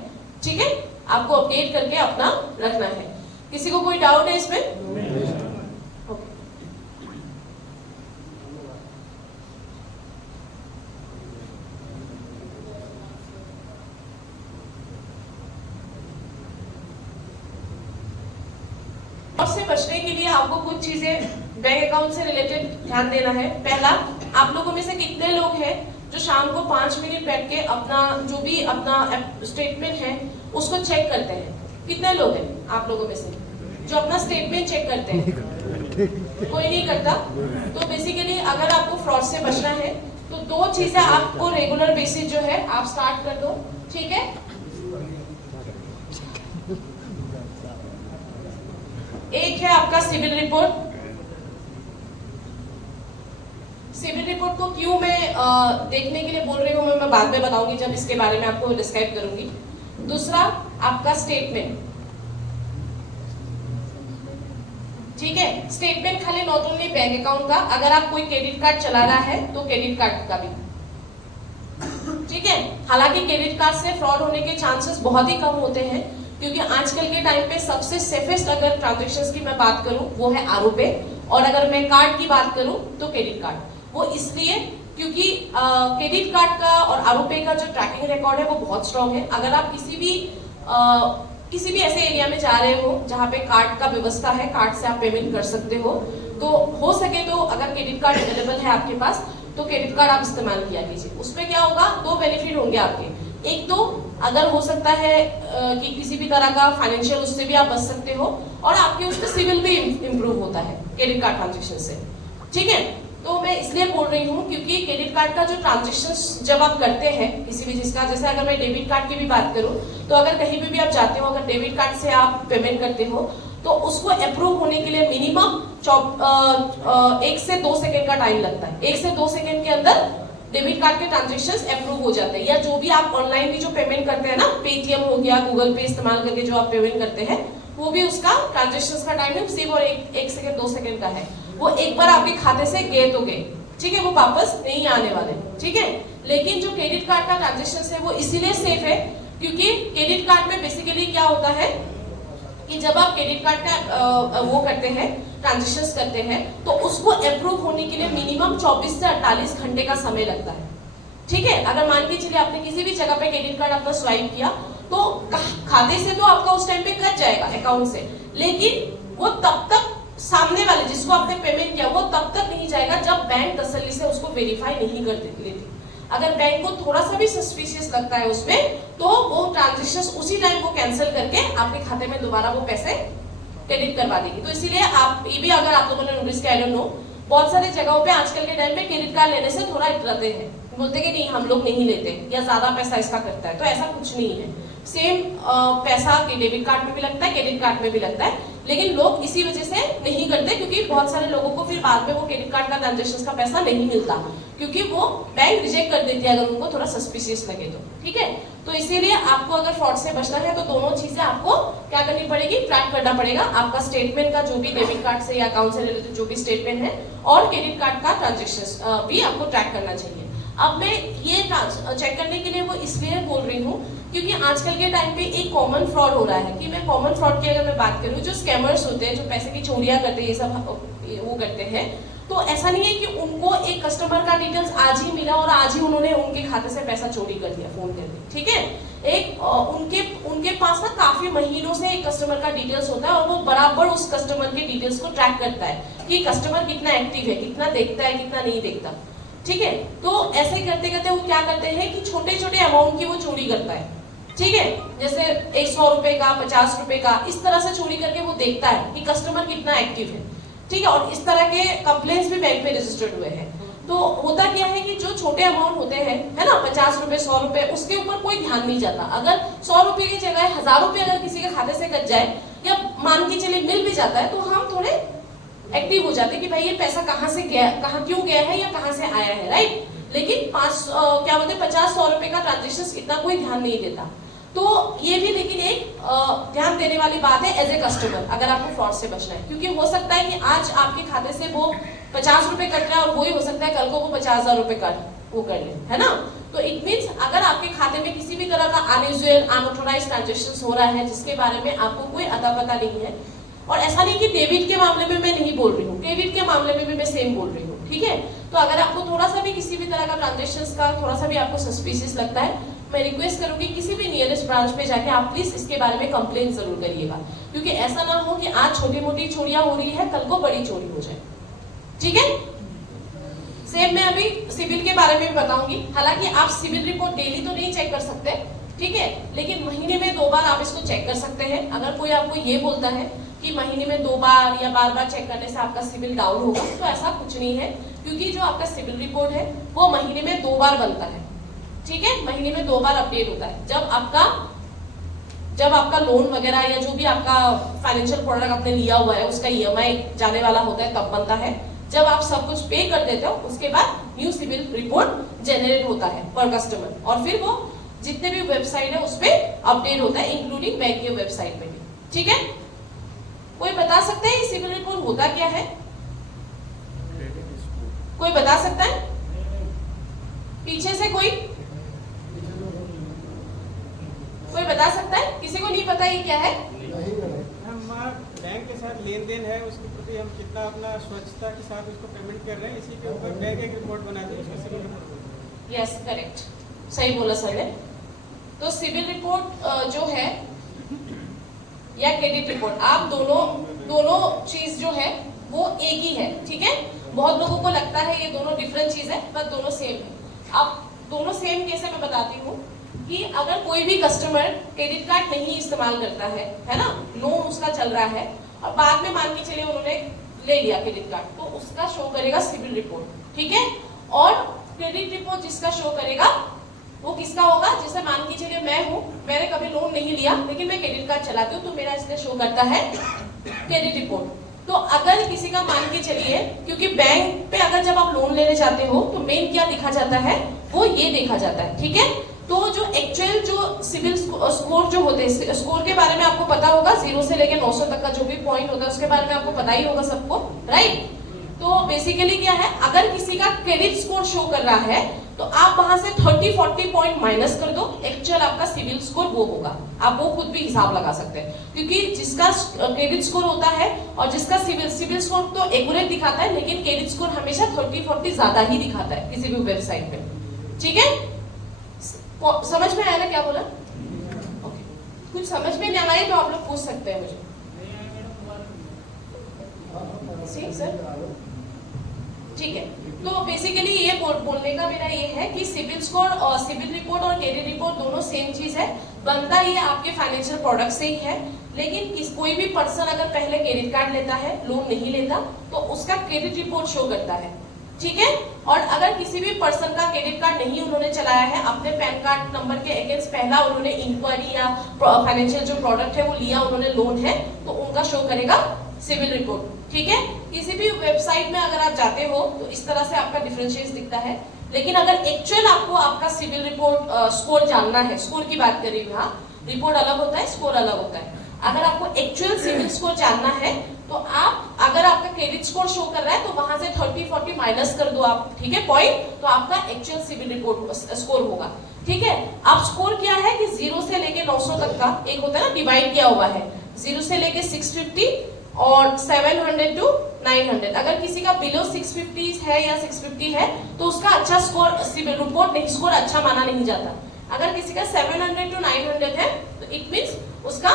ठीक है। आपको अपडेट करके अपना रखना है। किसी को कोई डाउट है इसमें? से बचने के लिए आपको कुछ चीजें बैंक अकाउंट से रिलेटेड ध्यान देना है। पहला, आप लोगों में से कितने लोग हैं जो शाम को 5 मिनट बैठ के अपना जो भी अपना स्टेटमेंट है उसको चेक करते हैं? कितने लोग हैं आप लोगों में से जो अपना स्टेटमेंट चेक करते हैं? कोई नहीं करता। तो बेसिकली अगर आपको फ्रॉड से बचना है तो 2 चीजें आपको रेगुलर बेसिस जो है आप स्टार्ट कर दो, ठीक है। एक है आपका सिविल रिपोर्ट। सिविल रिपोर्ट को क्यों मैं देखने के लिए बोल रही हूँ मैं बाद में बताऊंगी जब इसके बारे में आपको डिस्क्राइब करूंगी। दूसरा आपका स्टेटमेंट, ठीक है। स्टेटमेंट खाली नॉट ओनली बैंक अकाउंट का, अगर आप कोई क्रेडिट कार्ड चला रहा है तो क्रेडिट कार्ड का भी, ठीक है। हालांकि क्रेडिट कार्ड से फ्रॉड होने के चांसेस बहुत ही कम होते हैं क्योंकि आजकल के टाइम पे सबसे सेफेस्ट अगर ट्रांजैक्शंस की मैं बात करूं वो है आरो पे, और अगर मैं कार्ड की बात करूं तो क्रेडिट कार्ड। वो इसलिए क्योंकि क्रेडिट कार्ड का और आरो पे का जो ट्रैकिंग रिकॉर्ड है वो बहुत स्ट्रांग है। अगर आप किसी भी ऐसे एरिया में जा रहे हो जहां पे कार्ड का व्यवस्था है, कार्ड से आप पेमेंट कर सकते हो, तो हो सके तो अगर क्रेडिट कार्ड अवेलेबल है आपके पास तो क्रेडिट कार्ड आप इस्तेमाल किया कीजिए। उसमें क्या होगा, दो बेनिफिट होंगे आपके। एक तो अगर हो सकता है कि किसी भी तरह का फाइनेंशियल उससे भी आप बच सकते हो और आपके उसमें सिविल भी इम्प्रूव होता है क्रेडिट कार्ड ट्रांजेक्शन से। ठीक है, तो मैं इसलिए बोल रही हूँ क्योंकि क्रेडिट कार्ड का जो ट्रांजेक्शन जब आप करते हैं किसी भी चीज का, जैसे अगर मैं डेबिट कार्ड की भी बात करूँ तो अगर कहीं भी आप जाते हो, अगर डेबिट कार्ड से आप पेमेंट करते हो तो उसको अप्रूव होने के लिए मिनिमम 1 से 2 सेकंड का टाइम लगता है। 1 से 2 सेकंड के अंदर डेबिट कार्ड के ट्रांजेक्शंस अप्रूव हो जाते हैं। या जो भी आप ऑनलाइन भी जो पेमेंट करते हैं ना, पेटीएम हो गया, गूगल पे इस्तेमाल करके जो आप पेमेंट करते हैं, वो भी उसका ट्रांजेक्शंस का टाइम सिर्फ और 1 सेकंड 2 सेकंड का है। वो एक बार आपके खाते से गए तो गए, ठीक है, वो वापस नहीं आने वाले। ठीक है, लेकिन जो क्रेडिट कार्ड का ट्रांजेक्शन है वो इसीलिए सेफ है क्योंकि क्रेडिट कार्ड में बेसिकली क्या होता है कि जब आप क्रेडिट कार्ड का वो करते हैं, ट्रांजेक्शंस करते हैं, तो उसको अप्रूव होने के लिए मिनिमम 24 से 48 घंटे का समय लगता है। ठीक है, अगर मान के चलिए आपने किसी भी जगह पे क्रेडिट कार्ड अपना स्वाइप किया तो खाते से तो आपका उस टाइम पे कट जाएगा अकाउंट से, लेकिन वो तब तक सामने वाले जिसको आपने पेमेंट किया वो तब तक नहीं जाएगा जब बैंक तसल्ली से उसको वेरीफाई नहीं कर लेती। अगर बैंक को थोड़ा सा भी सस्पिशियस लगता है उसमें तो वो ट्रांजेक्शन उसी टाइम वो कैंसिल करके आपके खाते में दोबारा वो पैसे क्रेडिट करवा देगी। तो इसीलिए आप ये भी अगर आप लोगों ने नोटिस किया, आई डोंट नो, बहुत सारी जगहों पे आजकल के टाइम पे क्रेडिट कार्ड लेने से थोड़ा इतराते हैं, बोलते कि नहीं हम लोग नहीं लेते या ज्यादा पैसा इसका करता है। तो ऐसा कुछ नहीं है, सेम पैसा डेबिट कार्ड में भी लगता है, क्रेडिट कार्ड में भी लगता है, लेकिन लोग इसी वजह से नहीं करते क्योंकि बहुत सारे लोगों को फिर बाद में वो क्रेडिट कार्ड का ट्रांजेक्शन का पैसा नहीं मिलता क्योंकि वो बैंक रिजेक्ट कर देती है अगर उनको थोड़ा सस्पिशियस लगे तो। ठीक है, तो इसीलिए आपको अगर फ्रॉड से बचना है तो दोनों चीजें आपको क्या करनी पड़ेगी, ट्रैक करना पड़ेगा। आपका स्टेटमेंट का जो भी डेबिट कार्ड से या अकाउंट से रिलेटेड जो भी स्टेटमेंट है और क्रेडिट कार्ड का ट्रांजेक्शन भी आपको ट्रैक करना चाहिए। अब मैं ये चेक करने के लिए वो इसलिए बोल रही हूँ क्योंकि आजकल के टाइम पे एक कॉमन फ्रॉड हो रहा है कि मैं कॉमन फ्रॉड की अगर मैं बात करूँ, जो स्कैमर्स होते हैं, जो पैसे की चोरियां करते हैं, ये सब वो करते हैं, तो ऐसा नहीं है कि उनको एक कस्टमर का डिटेल्स आज ही मिला और आज ही उन्होंने उनके खाते से पैसा चोरी कर दिया फोन करके। ठीक है, एक उनके पास ना काफी महीनों से एक कस्टमर का डिटेल्स होता है और वो बराबर उस कस्टमर के डिटेल्स को ट्रैक करता है कि कस्टमर कितना एक्टिव है, कितना देखता है, कितना नहीं देखता। ठीक है, तो ऐसे करते करते वो क्या करते हैं कि छोटे छोटे अमाउंट की वो चोरी करता है। ठीक है, जैसे 100 रुपए का, 50 रुपए का, इस तरह से चोरी करके वो देखता है कि कस्टमर कितना एक्टिव है। ठीक है, और इस तरह के कंप्लेंट्स भी बैंक में रजिस्टर्ड हुए हैं। तो होता क्या है कि जो छोटे अमाउंट होते हैं, है ना, 50 रुपए, 100 रुपए, उसके ऊपर कोई ध्यान नहीं जाता। अगर 100 रुपए की जगह 1000 रुपए अगर किसी के खाते से कट जाए या मान के चलिए मिल भी जाता है तो हम थोड़े एक्टिव हो जाते कि भाई ये पैसा कहाँ से गया, कहाँ क्यों गया है या कहाँ से आया है, राइट। लेकिन 50-100 रुपए का ट्रांजेक्शन इतना कोई ध्यान नहीं देता। तो ये भी लेकिन एक ध्यान देने वाली बात है एज ए कस्टमर, अगर आपको फ्रॉड से बचना है, क्योंकि हो सकता है कि आज आपके खाते से वो 50 रुपए कट रहा है और वही हो सकता है कल को वो 50,000 रुपए वो कर ले, है ना। तो इट मीन्स अगर आपके खाते में किसी भी तरह का अनयूजुअल अनऑथराइज्ड ट्रांजेक्शन हो रहा है जिसके बारे में आपको कोई अता पता नहीं है, और ऐसा नहीं कि डेबिट के मामले में मैं नहीं बोल रही हूँ, क्रेडिट के मामले में भी मैं सेम बोल रही हूँ। ठीक है, तो अगर आपको थोड़ा सा भी किसी भी तरह का ट्रांजेक्शन का थोड़ा सा भी आपको सस्पिशियस लगता है, मैं रिक्वेस्ट करूंगी किसी भी नियरेस्ट ब्रांच पे जाके आप प्लीज इसके बारे में कंप्लेन जरूर करिएगा, क्योंकि ऐसा ना हो कि आज छोटी मोटी चोरियां हो रही है, कल को बड़ी चोरी हो जाए। ठीक है, सेम मैं अभी सिविल के बारे में भी बताऊंगी। हालांकि आप सिविल रिपोर्ट डेली तो नहीं चेक कर सकते, ठीक है, लेकिन महीने में 2 बार आप इसको चेक कर सकते हैं। अगर कोई आपको ये बोलता है कि महीने में 2 बार या बार चेक करने से आपका सिविल डाउन होगा, तो ऐसा कुछ नहीं है, क्योंकि जो आपका सिविल रिपोर्ट है वो महीने में 2 बार बनता है। ठीक है, महीने में 2 बार अपडेट होता है। जब आपका लोन वगैरह या जो भी आपका फाइनेंशियल प्रोडक्ट आपने लिया हुआ है उसका EMI जाने वाला होता है तब बनता है। जब आप सब कुछ पे कर देते हो उसके बाद न्यू सिविल रिपोर्ट जनरेट होता है पर कस्टमर, और फिर वो जितने भी वेबसाइट है उस पर अपडेट होता है, इंक्लूडिंग बैंक के वेबसाइट पे भी। ठीक है, कोई बता सकता है सिविल रिपोर्ट होता क्या है? कोई बता सकता है? पीछे से कोई बता सकता है? किसी को नहीं पता ये क्या है? बैंक के साथ लेन देन है, उसके प्रति हम कितना अपना स्वच्छता के साथ उसको पेमेंट कर रहे हैं, इसी के ऊपर बैंक एक रिपोर्ट बनाती है, उसका सिविल रिपोर्ट। यस, करेक्ट, सही बोला सर ने। तो सिविल रिपोर्ट जो है या क्रेडिट रिपोर्ट, आप दोनों चीज जो है वो एक ही है, ठीक है। बहुत लोगों को लगता है ये दोनों डिफरेंट चीज है, पर दोनों सेम है। अब दोनों सेम कैसे मैं बताती हूँ कि अगर कोई भी कस्टमर क्रेडिट कार्ड नहीं इस्तेमाल करता है ना, लोन उसका चल रहा है और बाद में मान के चलिए उन्होंने ले लिया क्रेडिट कार्ड, तो उसका शो करेगा सिबिल रिपोर्ट, ठीक है। और क्रेडिट रिपोर्ट जिसका शो करेगा वो किसका होगा, जैसे मान के चलिए मैं हूँ, मैंने कभी लोन नहीं लिया लेकिन मैं क्रेडिट कार्ड चलाती हूँ, तो मेरा इसलिए शो करता है क्रेडिट रिपोर्ट। तो अगर किसी का मान के चलिए, क्योंकि बैंक पे अगर जब आप लोन लेने जाते हो तो मेन क्या देखा जाता है, वो ये देखा जाता है, ठीक है। तो जो एक्चुअल जो सिविल स्कोर जो होते हैं, स्कोर के बारे में आपको पता होगा, 0 से लेकर 900 तक का जो भी पॉइंट होता है उसके बारे में आपको पता ही होगा सबको, राइट। तो बेसिकली क्या है, अगर किसी का क्रेडिट स्कोर शो कर रहा है तो आप वहां से 30-40 पॉइंट माइनस कर दो, एक्चुअल आपका सिविल स्कोर वो होगा। आप वो खुद भी हिसाब लगा सकते हैं, क्योंकि जिसका क्रेडिट स्कोर होता है और जिसका सिविल स्कोर तो एक्यूरेट दिखाता है, लेकिन क्रेडिट स्कोर हमेशा 30-40 ज्यादा ही दिखाता है किसी भी वेबसाइट पे, ठीक है। समझ में आया ना क्या बोला? ओके, कुछ समझ में नहीं आया तो आप लोग पूछ सकते हैं मुझे। सर ठीक है, तो बेसिकली ये बोलने का मेरा ये है कि सिबिल स्कोर और सिबिल रिपोर्ट और क्रेडिट रिपोर्ट दोनों सेम चीज है, बनता ये आपके फाइनेंशियल प्रोडक्ट से ही है। लेकिन कोई भी पर्सन अगर पहले क्रेडिट कार्ड लेता है, लोन नहीं लेता, तो उसका क्रेडिट रिपोर्ट शो करता है, ठीक है। और अगर किसी भी पर्सन का क्रेडिट कार्ड नहीं उन्होंने चलाया है, अपने पैन कार्ड नंबर के अगेंस्ट पहला उन्होंने इंक्वायरी या फाइनेंशियल जो प्रोडक्ट है वो लिया, उन्होंने लोन है, तो उनका शो करेगा सिविल रिपोर्ट, ठीक है। किसी भी वेबसाइट में अगर आप जाते हो तो इस तरह से आपका डिफरेंशिएशन दिखता है। लेकिन अगर एक्चुअल आपको आपका सिविल रिपोर्ट स्कोर जानना है, स्कोर की बात कर रही हूँ, हाँ, रिपोर्ट अलग होता है, स्कोर अलग होता है। अगर आपको एक्चुअल सिविल स्कोर जानना है तो आप, अगर आपका क्रेडिट स्कोर शो कर रहा है तो वहां से 30-40 माइनस कर दो आप, ठीक है, पॉइंट, तो आपका एक्चुअल सिविल रिपोर्ट स्कोर होगा, ठीक है। अब स्कोर क्या है कि 0 से लेके 900 तक का एक होता है ना, डिवाइड किया हुआ है, 0 से लेके 650 और 700 टू 900। अगर किसी का बिलो 650 है या 650 है तो उसका अच्छा स्कोर सिविल रिपोर्ट नहीं, स्कोर अच्छा माना नहीं जाता। अगर किसी का 700 टू 900 है तो इट मींस उसका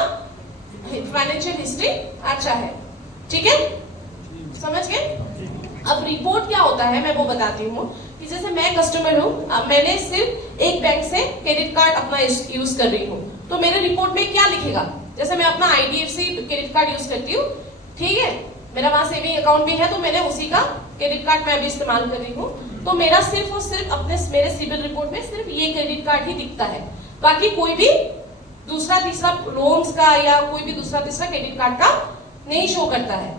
फाइनेंशियल हिस्ट्री अच्छा है, ठीक है, समझ गए। अब रिपोर्ट क्या होता है मैं वो बताती हूँ कि जैसे मैं कस्टमर हूँ, मैंने सिर्फ एक बैंक से क्रेडिट कार्ड अपना यूज कर रही हूँ, तो मेरे रिपोर्ट में क्या लिखेगा, जैसे मैं अपना IDFC क्रेडिट कार्ड यूज करती हूँ, ठीक है, मेरा वहां सेविंग अकाउंट भी है, तो मैंने उसी का क्रेडिट कार्ड मैं भी इस्तेमाल कर रही हूँ, तो मेरा सिर्फ और सिर्फ अपने मेरे सिविल रिपोर्ट में सिर्फ ये क्रेडिट कार्ड ही दिखता है, बाकी कोई भी दूसरा तीसरा लोन्स का या कोई भी दूसरा तीसरा क्रेडिट कार्ड का नहीं शो करता है,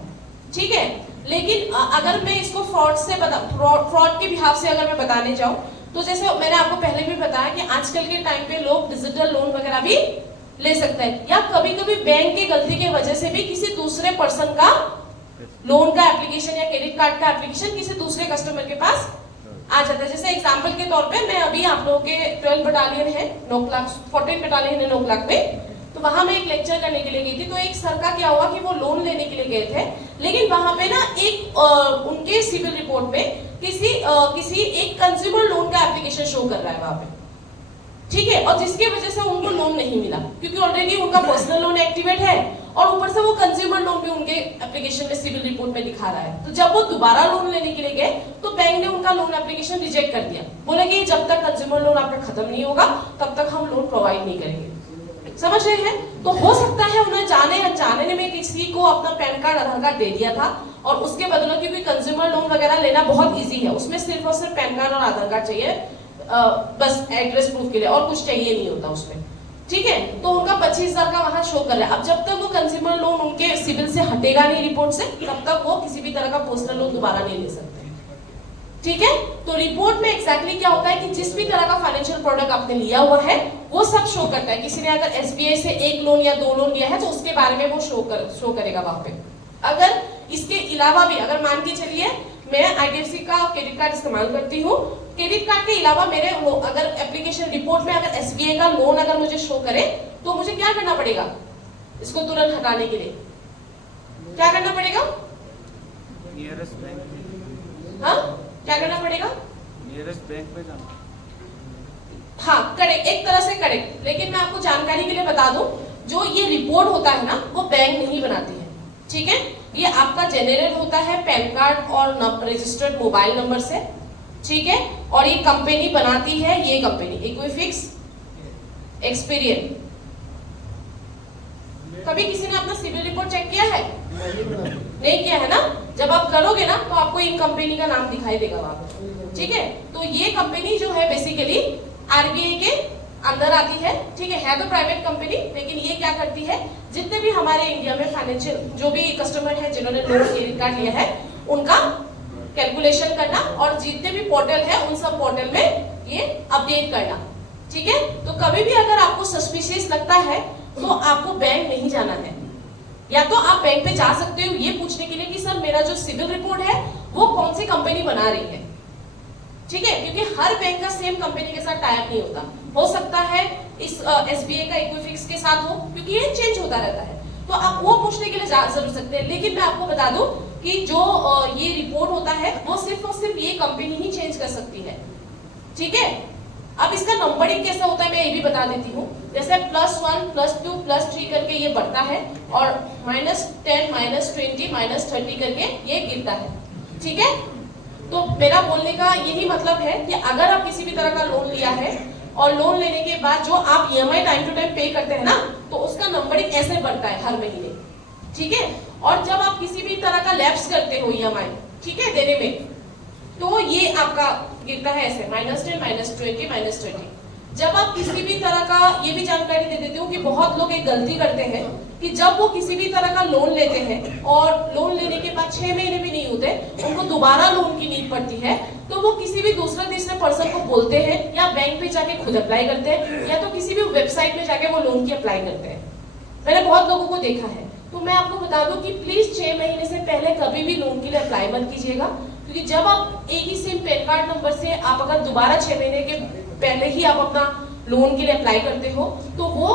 ठीक है। लेकिन अगर मैं इसको फ्रॉड के बिहाफ से अगर मैं बताने जाऊं तो जैसे मैंने आपको पहले भी बताया कि आजकल के टाइम पे लोग डिजिटल लोन वगैरह भी ले सकते हैं, या कभी कभी बैंक की गलती की वजह से भी किसी दूसरे पर्सन का लोन का एप्लीकेशन या क्रेडिट कार्ड का एप्लीकेशन किसी दूसरे कस्टमर के पास आ जाता है। जैसे एग्जांपल के तौर पे मैं अभी आप लोगों के 12 बटालियन है 14 बटालियन है 9 लाख में, तो वहां मैं एक लेक्चर करने के लिए गई थी, तो एक सर का क्या हुआ कि वो लोन लेने के लिए गए थे, लेकिन वहां पे ना एक उनके सिविल रिपोर्ट में किसी एक कंज्यूमर लोन का एप्लीकेशन शो कर रहा है वहां पे, ठीक है, और जिसकी वजह से उनको लोन नहीं मिला, क्योंकि ऑलरेडी उनका पर्सनल लोन एक्टिवेट है और ऊपर से वो कंज्यूमर लोन भी उनके एप्लीकेशन में सिविल रिपोर्ट में दिखा रहा है। तो जब वो दोबारा लोन लेने के लिए गए तो बैंक ने उनका लोन एप्लीकेशन रिजेक्ट कर दिया, बोले कि जब तक कंज्यूमर लोन आपका खत्म नहीं होगा तब तक हम लोन प्रोवाइड नहीं करेंगे। समझ रहे हैं? तो हो सकता है उन्हें जाने अनजाने में किसी को अपना पैन कार्ड आधार कार्ड दे दिया था और उसके बदले, क्योंकि कंज्यूमर लोन वगैरह लेना बहुत इजी है, उसमें सिर्फ और सिर्फ पैन कार्ड और आधार कार्ड चाहिए, बस एड्रेस प्रूफ के लिए, और कुछ चाहिए नहीं होता उसमें, ठीक है। तो उनका 25,000 का वहां शो कर रहा है। अब जब तक वो कंज्यूमर लोन उनके सिविल से हटेगा नहीं रिपोर्ट से, तब तक वो किसी भी तरह का पर्सनल लोन दोबारा नहीं ले सकते, ठीक है। तो रिपोर्ट में एग्जैक्टली क्या होता है कि जिस भी तरह का फाइनेंशियल प्रोडक्ट आपने लिया हुआ है वो सब शो करता है। किसी ने अगर SBI से 1 लोन या 2 लोन लिया है तो उसके बारे में वो शो करेगा वहां पे। अगर इसके अलावा भी, अगर मान के चलिए मैं IDFC का क्रेडिट कार्ड इस्तेमाल करती हूँ, क्रेडिट कार्ड के अलावा मेरे अगर एप्लीकेशन रिपोर्ट में अगर SBI का लोन अगर मुझे शो करे तो मुझे क्या करना पड़ेगा, इसको तुरंत हटाने के लिए क्या करना पड़ेगा? नियरेस्ट बैंक, हाँ, क्या करना पड़ेगा? नियरेस्ट बैंक पे जाना। हाँ, करेक्ट, एक तरह से करेक्ट। लेकिन मैं आपको जानकारी के लिए बता दूं, जो ये रिपोर्ट होता है ना वो बैंक नहीं बनाती है, ठीक है। ये आपका जनरेट होता है पैन कार्ड और रजिस्टर्ड मोबाइल नंबर से, ठीक है। और ये कंपनी बनाती है, ये कंपनी इक्विफिक्स एक्सपीरियन। कभी किसी ने अपना सिविल रिपोर्ट चेक किया है? नहीं किया है ना। जब आप करोगे ना तो आपको एक कंपनी का नाम दिखाई देगा वहां पर, ठीक है। तो ये कंपनी जो है बेसिकली आरबीआई के अंदर आती है, ठीक है तो प्राइवेट कंपनी, लेकिन ये क्या करती है, जितने भी हमारे इंडिया में फाइनेंशियल जो भी कस्टमर है जिन्होंने लोन क्रेडिट कार्ड लिया है उनका कैलकुलेशन करना और जितने भी पोर्टल है उन सब पोर्टल में ये अपडेट करना, ठीक है। तो कभी भी अगर आपको सस्पिशियस लगता है तो आपको बैंक नहीं जाना है, या तो आप बैंक पे जा सकते हो ये पूछने के लिए कि सर मेरा जो सिविल रिपोर्ट है वो कौन सी कंपनी बना रही है, ठीक है। क्योंकि हर बैंक का सेम कंपनी के साथ टाई अप नहीं होता, हो सकता है इस एसबीआई का इक्विफिक्स के साथ हो, क्योंकि ये चेंज होता रहता है, तो आप वो पूछने के लिए जा जरूर सकते हैं। लेकिन मैं आपको बता दूं कि जो ये रिपोर्ट होता है वो सिर्फ और सिर्फ ये कंपनी ही चेंज कर सकती है, ठीक है। अब इसका नंबरिंग कैसा होता है मैं ये भी बता देती हूँ। जैसे +1 +2 +3 करके ये बढ़ता है और -10 -20 -30 करके ये गिरता है, ठीक है। तो मेरा बोलने का यही मतलब है कि अगर आप किसी भी तरह का लोन लिया है और लोन लेने के बाद जो आप ईएमआई टाइम टू टाइम पे करते हैं ना, तो उसका नंबरिंग ऐसे बढ़ता है हर महीने, ठीक है। और जब आप किसी भी तरह का लैप्स करते हो ईएमआई, ठीक है, देने में, तो ये आपका गिरता है ऐसे -10 -20 -30। जब आप किसी भी तरह का, ये भी जानकारी दे देती हूँ कि बहुत लोग एक गलती करते हैं कि जब वो किसी भी तरह का लोन लेते हैं और लोन लेने के बाद 6 महीने भी नहीं होते उनको दोबारा लोन की नीड पड़ती है, तो वो किसी भी दूसरे तीसरे पर्सन को बोलते हैं या बैंक पे जाके खुद अप्लाई करते हैं या तो किसी भी वेबसाइट पे जाके वो लोन की अप्लाई करते हैं। मैंने बहुत लोगों को देखा है। तो मैं आपको बता दूं कि प्लीज 6 महीने से पहले कभी भी लोन के लिए अप्लाई मत कीजिएगा, क्योंकि जब आप एक ही सिम पैन कार्ड नंबर से आप अगर दोबारा 6 महीने के पहले ही आप अपना लोन के लिए अप्लाई करते हो तो वो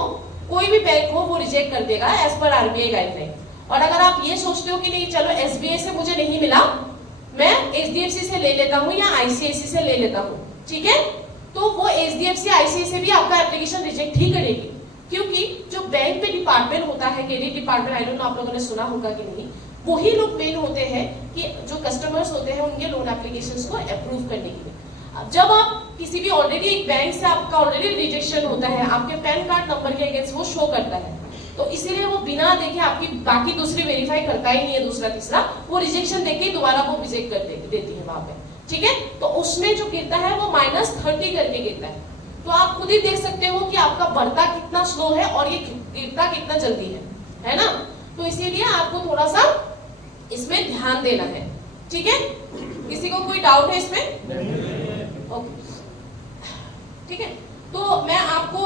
कोई भी बैंक हो वो रिजेक्ट कर देगा एज पर आरबीआई गाइडलाइन। और अगर आप ये सोचते हो कि नहीं चलो एसबीआई से मुझे नहीं मिला, मैं एचडीएफसी से ले लेता हूँ या आईसीआईसी से ले लेता हूँ, ठीक है, तो वो एचडीएफसी आईसीआईसी से भी आपका एप्लीकेशन रिजेक्ट ही करेगी, क्योंकि जो बैंक पे डिपार्टमेंट होता है, credit department, I don't know आप लोगों ने सुना होगा कि नहीं, वही लोग मेन होते हैं कि जो कस्टमर्स होते हैं उनके लोन एप्लीकेशंस को अप्रूव करने के लिए। अब जब आप किसी भी ऑलरेडी एक बैंक से आपका ऑलरेडी रिजेक्शन होता है, आपके पैन कार्ड नंबर के अगेंस्ट वो शो करता है, तो इसीलिए वो बिना देखे आपकी बाकी दूसरी वेरीफाई करता ही नहीं है, दूसरा तीसरा वो रिजेक्शन देके दोबारा वो रिजेक्ट कर देती है वहां पे, ठीक है। तो उसमें जो गिरता है वो -30 करके गिरता है। तो आप खुद ही देख सकते हो कि आपका बढ़ता कितना स्लो है और ये गिरता कितना जल्दी है ना। तो इसीलिए आपको थोड़ा सा इसमें ध्यान देना है, ठीक है। किसी को कोई डाउट है इसमें? ओके, ठीक है। तो मैं आपको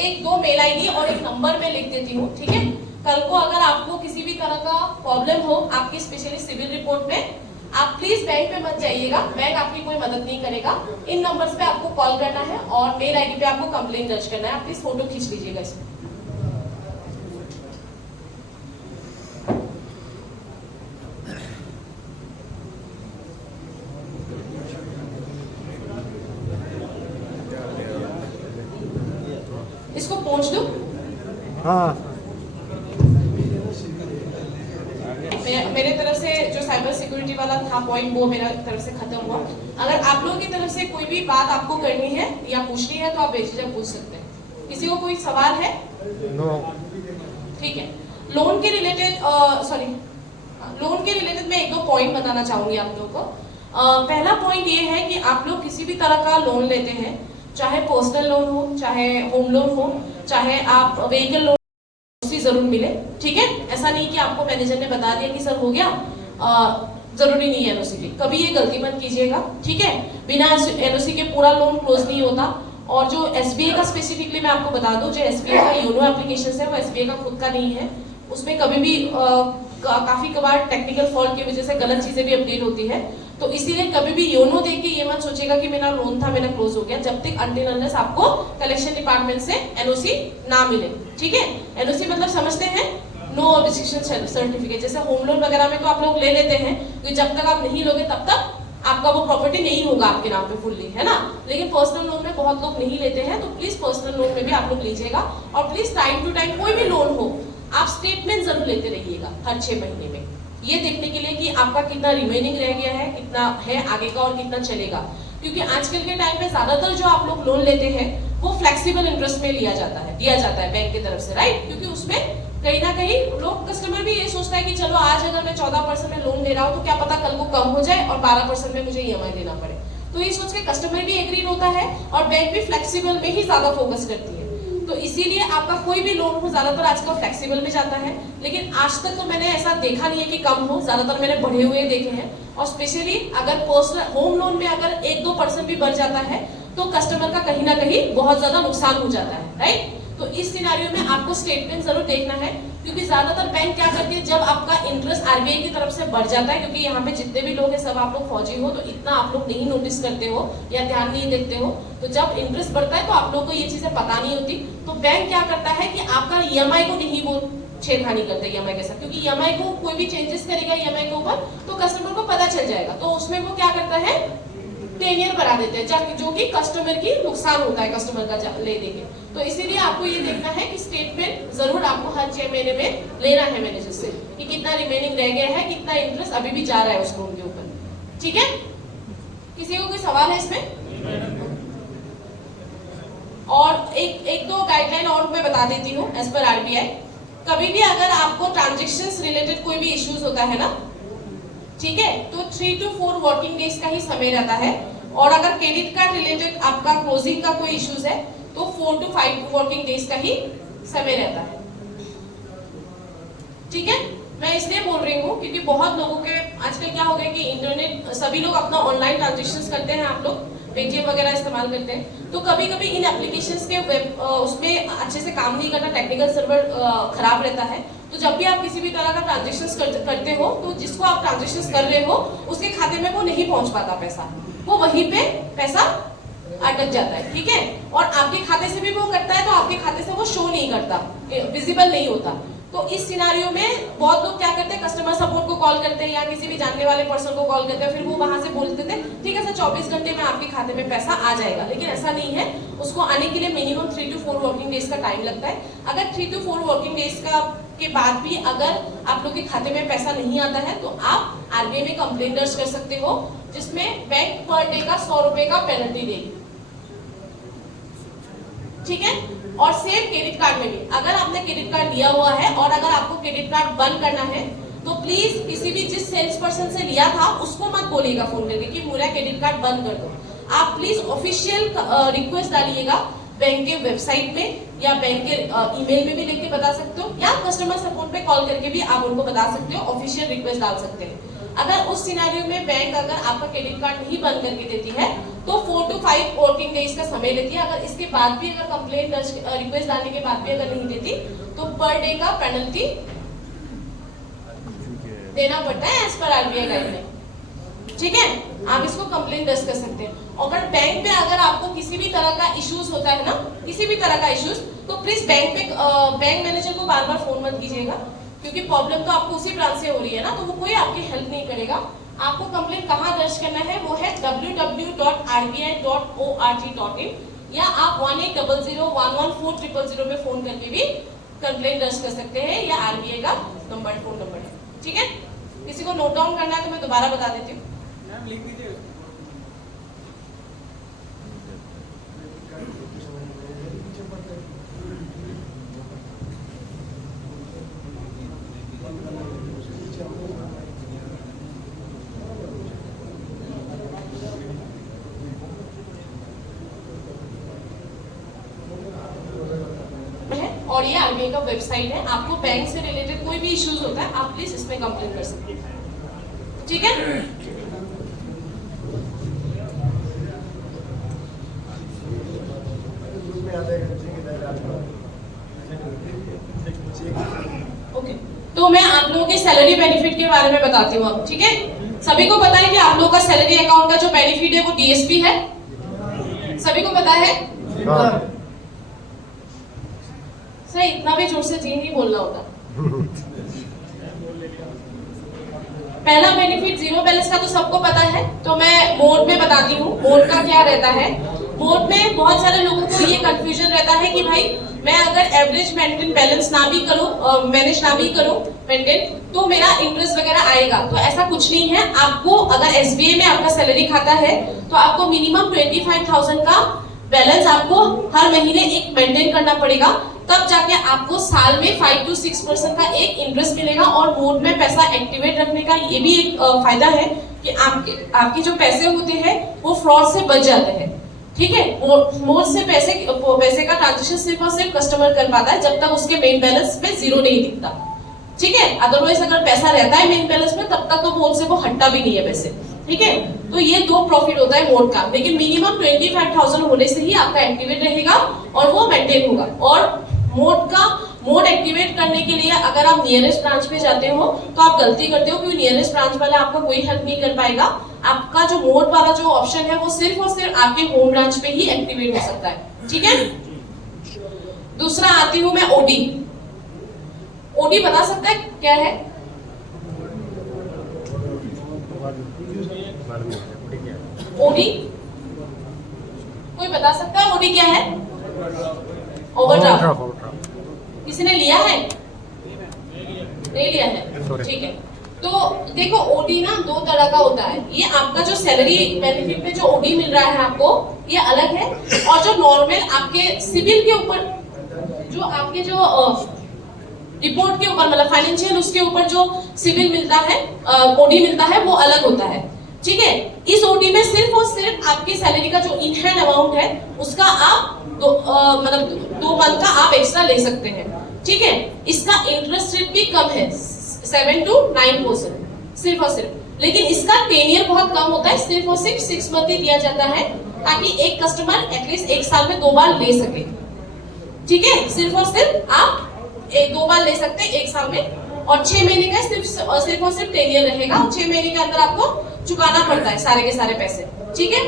1-2 मेल आईडी और एक नंबर में लिख देती हूँ, ठीक है। कल को अगर आपको किसी भी तरह का प्रॉब्लम हो आपकी स्पेशली सिविल रिपोर्ट में, आप प्लीज बैंक पे मत जाइएगा, बैंक आपकी कोई मदद नहीं करेगा। इन नंबर्स पे आपको कॉल करना है और मेल आईडी पे आपको कंप्लेंट दर्ज करना है। आप प्लीज फोटो खींच लीजिएगा इसमें। इसको पहुंच दो। हाँ, मेरे तरफ से जो साइबर सिक्योरिटी वाला था पॉइंट वो मेरा तरफ से खत्म हुआ। अगर आप लोगों की तरफ से कोई भी बात आपको करनी है या पूछनी है तो आप बेझिझक पूछ सकते हैं। किसी को कोई सवाल है? नो। ठीक है। लोन के रिलेटेड मैं 1-2 पॉइंट बताना चाहूंगी आप लोगों को। पहला पॉइंट ये है कि आप लोग किसी भी तरह का लोन लेते हैं, चाहे पर्सनल लोन हो, चाहे होम लोन हो, चाहे आप व्हीकल लोन, जरूर मिले, ठीक है। ऐसा नहीं कि आपको मैनेजर ने बता दिया कि सर हो गया, जरूरी नहीं है एनओसी की, कभी ये गलती मत कीजिएगा, ठीक है। बिना एनओसी के पूरा लोन क्लोज नहीं होता। और जो एसबीआई का स्पेसिफिकली मैं आपको बता दूं, जो एसबीआई का योनो एप्लीकेशन है वो एसबीआई का खुद का नहीं है, उसमें कभी भी काफी कबार टेक्निकल फॉल्ट की वजह से गलत चीजें भी अपडेट होती है। तो इसीलिए कभी भी योनो देख के ये मत सोचेगा कि मेरा लोन था मेरा क्लोज हो गया, जब तक अनटिल अनलेस आपको कलेक्शन डिपार्टमेंट से एनओसी ना मिले, ठीक है। एनओसी मतलब समझते हैं, नो ऑब्जेक्शन सर्टिफिकेट। जैसे होम लोन वगैरह में तो आप लोग ले लेते हैं कि जब तक आप नहीं लोगे तब तक आपका वो प्रॉपर्टी नहीं होगा आपके नाम पे फुल्ली, है ना। लेकिन पर्सनल लोन में बहुत लोग नहीं लेते हैं, तो प्लीज पर्सनल लोन में भी आप लोग लीजिएगा। और प्लीज टाइम टू टाइम कोई भी लोन हो आप स्टेटमेंट जरूर लेते रहिएगा हर 6 महीने में, ये देखने के लिए कि आपका कितना रिमेनिंग रह गया है, कितना है आगे का और कितना चलेगा। क्योंकि आजकल के टाइम पे ज्यादातर जो आप लोग लोन लेते हैं वो फ्लेक्सिबल इंटरेस्ट में दिया जाता है बैंक की तरफ से, राइट। क्योंकि उसमें कहीं ना कहीं लोग, कस्टमर भी ये सोचता है कि चलो आज अगर मैं 14% में लोन ले रहा हूँ तो क्या पता कल को कम हो जाए और 12% में मुझे EMI देना पड़े। तो ये सोच के कस्टमर भी एग्री होता है और बैंक भी फ्लेक्सिबल में ही ज्यादा फोकस करती है। तो इसीलिए आपका कोई भी लोन हो ज्यादातर आजकल फ्लेक्सिबल में जाता है। लेकिन आज तक तो मैंने ऐसा देखा नहीं है कि कम हो, ज्यादातर मैंने बढ़े हुए देखे हैं। और स्पेशली अगर पर्सनल होम लोन में अगर 1-2% भी बढ़ जाता है तो कस्टमर का कहीं ना कहीं बहुत ज्यादा नुकसान हो जाता है, राइट। तो इस सिनेरियो में आपको स्टेटमेंट जरूर देखना है, क्योंकि ज्यादातर बैंक क्या करती है, जब आपका इंटरेस्ट RBI की तरफ से बढ़ जाता है, क्योंकि यहाँ पे जितने भी लोग हैं सब आप लोग फौजी हो तो इतना आप लोग नहीं नोटिस करते हो या ध्यान नहीं देते हो। तो जब इंटरेस्ट बढ़ता है तो आप लोग को ये चीजें पता नहीं होती। तो बैंक क्या करता है कि आपका EMI को नहीं वो छेड़खानी करते EMI के साथ, क्योंकि EMI को कोई भी चेंजेस करेगा EMI के ऊपर तो कस्टमर को पता चल जाएगा। तो उसमें वो क्या करता है, टेनियर बढ़ा देते हैं, जो कि कस्टमर की नुकसान होता है कस्टमर का ले देंगे। तो इसीलिए आपको ये देखना है कि स्टेटमेंट जरूर आपको हर 6 महीने में लेना है मैनेजर से कि कितना रिमेनिंग रह गया है, कितना इंटरेस्ट अभी भी जा रहा है उस लोन के ऊपर, ठीक है। किसी को कोई सवाल है इसमें? और एक दो गाइडलाइन और मैं बता देती हूँ एज पर RBI। कभी भी अगर आपको ट्रांजेक्शन रिलेटेड कोई भी इश्यूज होता है ना, ठीक है, तो 3 to 4 वर्किंग डेज का ही समय रहता है। और अगर क्रेडिट कार्ड रिलेटेड आपका क्लोजिंग का कोई इश्यूज है तो 4 to 5 वर्किंग डेज का ही समय रहता है, ठीक है। मैं इसलिए बोल रही हूँ क्योंकि बहुत लोगों के आजकल क्या हो गया कि इंटरनेट, सभी लोग अपना ऑनलाइन ट्रांजेक्शन करते हैं, आप लोग पेटीएम वगैरह इस्तेमाल करते हैं। तो कभी कभी इन एप्लीकेशंस के वेब उसमें अच्छे से काम नहीं करता, टेक्निकल सर्वर खराब रहता है। तो जब भी आप किसी भी तरह का ट्रांजेक्शन करते हो तो जिसको आप ट्रांजेक्शन कर रहे हो उसके खाते में वो नहीं पहुंच पाता पैसा, वो वहीं पे पैसा अटक जाता है, ठीक है। और आपके खाते से भी वो करता है तो आपके खाते से वो शो नहीं करता, विजिबल नहीं होता। तो इस सिनारियो में बहुत लोग क्या करते हैं, कस्टमर सपोर्ट को कॉल करते हैं या किसी भी जानने वाले पर्सन को कॉल करते हैं, फिर वो वहां से बोलते थे ठीक है सर 24 घंटे में आपके खाते में पैसा आ जाएगा। लेकिन ऐसा नहीं है, उसको आने के लिए मिनिमम 3 to 4 वर्किंग डेज का टाइम लगता है। अगर 3 to 4 वर्किंग डेज के बाद भी अगर आप लोग के खाते में पैसा नहीं आता है तो आप RBI में कंप्लेन दर्ज कर सकते हो, जिसमें बैंक पर डे का 100 रुपए का पेनल्टी देगी, ठीक है। और सेम क्रेडिट कार्ड में भी, अगर आपने क्रेडिट कार्ड लिया हुआ है और अगर आपको क्रेडिट कार्ड बंद करना है तो प्लीज किसी भी जिस सेल्स पर्सन से लिया था उसको मत बोलिएगा फोन करके कि मेरा क्रेडिट कार्ड बंद कर दो। आप प्लीज ऑफिशियल रिक्वेस्ट डालिएगा बैंक के वेबसाइट में या बैंक के ईमेल में भी लिख के बता सकते हो, या कस्टमर सपोर्ट पे कॉल करके भी आप उनको बता सकते हो, ऑफिशियल रिक्वेस्ट डाल सकते हैं। अगर उस सिनेरियो में बैंक अगर आपका क्रेडिट कार्ड नहीं बंद करके देती है तो 4 to 5 वर्किंग डेज का समय लेती है। अगर इसके बाद भी अगर कंप्लेंट रिक्वेस्ट डालने के बाद भी अगर नहीं देती तो पर डे का पेनल्टी देना पड़ता है एज पर RBI गाइडलाइन, ठीक है। आप इसको कंप्लेंट दर्ज कर सकते हैं। अगर बैंक पे अगर आपको किसी भी तरह का इश्यूज होता है ना, किसी भी तरह का इश्यूज, तो प्लीज बैंक मैनेजर को बार बार फोन मत कीजिएगा, क्योंकि प्रॉब्लम तो आपको उसी ब्रांच से हो रही है ना, तो वो कोई आपकी हेल्प नहीं करेगा। आपको कंप्लेंट कहाँ दर्ज करना है, वो है www.rbi.org.in या आप 1800114000 पे फोन करके भी कंप्लेंट दर्ज कर सकते हैं, या RBI का फोन नंबर है, ठीक है। किसी को नोट डाउन करना है तो मैं दोबारा बता देती हूँ। मैम लिख दीजिए उसको। और ये RBI का वेबसाइट है। आपको बैंक से रिलेटेड कोई भी इश्यूज होता है आप प्लीज इसमें कंप्लेन कर सकते हैं, ठीक है। ओके, तो मैं आप लोगों के सैलरी बेनिफिट के बारे में बताती हूँ अब, ठीक है। सभी को पता है कि आप लोगों का सैलरी अकाउंट का जो बेनिफिट है वो DSP है, सभी को पता है। सर इतना भी जोर से जी नहीं बोलना होता। पहला बेनिफिट जीरो बैलेंस का तो सबको पता है, तो मैं मोड में बताती हूँ मोड का क्या रहता है। मोड में बहुत सारे लोगों को ये कंफ्यूजन रहता है कि भाई मैं अगर एवरेज मेंटेन बैलेंस ना भी करूं, मैनेज ना भी करूं मेंटेन, तो मेरा इंटरेस्ट वगैरह आएगा। तो ऐसा कुछ नहीं है। आपको अगर एसबीआई में आपका सैलरी खाता है तो आपको मिनिमम 25,000 का बैलेंस आपको हर महीने एक मेंटेन करना पड़ेगा, तब जाके आपको साल में 5 to 6% का एक इंटरेस्ट मिलेगा। और मोड में पैसा एक्टिवेट रखने का ये भी एक फायदा है कि आपके जो पैसे होते हैं वो फ्रॉड से बच जाते हैं। ठीक है, मोड से पैसे का ट्रांजेक्शन सिर्फ और सिर्फ कस्टमर कर पाता है जब तक उसके मेन बैलेंस में जीरो नहीं दिखता। ठीक है, अदरवाइज अगर पैसा रहता है मेन बैलेंस में तब तक तो मोड से वो हटता भी नहीं है वैसे। ठीक है, तो ये दो प्रॉफिट होता है मोड का, लेकिन मिनिमम 25,000 होने से ही आपका एक्टिवेट रहेगा और वो मेंटेन होगा। और मोड एक्टिवेट करने के लिए अगर आप नियरेस्ट ब्रांच पे जाते हो तो आप गलती करते हो, क्योंकि नियरेस्ट ब्रांच वाला आपका कोई हेल्प नहीं कर पाएगा। आपका जो मोड वाला जो ऑप्शन है वो सिर्फ और सिर्फ आपके होम ब्रांच पे ही एक्टिवेट हो सकता है। ठीक है, दूसरा आती हूं मैं ओडी। ओडी बता सकता है क्या है? ओडी कोई बता सकता है ओडी क्या है? ओवरड्राफ्ट। किसी ने लिया है? नहीं लिया है, ठीक है। तो देखो ओडी ना दो तरह का होता है। ये आपका जो सैलरी बेनिफिट में जो ओडी मिल रहा है आपको, ये अलग है। और जो नॉर्मल आपके सिविल के ऊपर जो आपके जो रिपोर्ट के ऊपर मतलब फाइनेंशियल उसके ऊपर जो सिविल मिलता है, ओडी मिलता है, वो अलग होता है। ठीक है, इस ओडी में सिर्फ और सिर्फ आपकी सैलरी का जो इन हैंड अमाउंट है उसका आप मतलब 2 मंथ का आप एक्स्ट्रा ले सकते हैं। ठीक है, इसका इंटरेस्ट रेट भी कम है, 7 to 9% सिर्फ और सिर्फ। लेकिन इसका टेन्योर बहुत कम होता है, सिर्फ और सिर्फ 6 मंथ ही दिया जाता है, ताकि एक कस्टमर एटलीस्ट एक साल में 2 बार ले सके। ठीक है, सिर्फ और सिर्फ आप 2 बार ले सकते हैं एक साल में। और 6 महीने का सिर्फ और सिर्फ टेन्योर रहेगा। 6 महीने के अंदर आपको चुकाना पड़ता है सारे के सारे पैसे। ठीक है,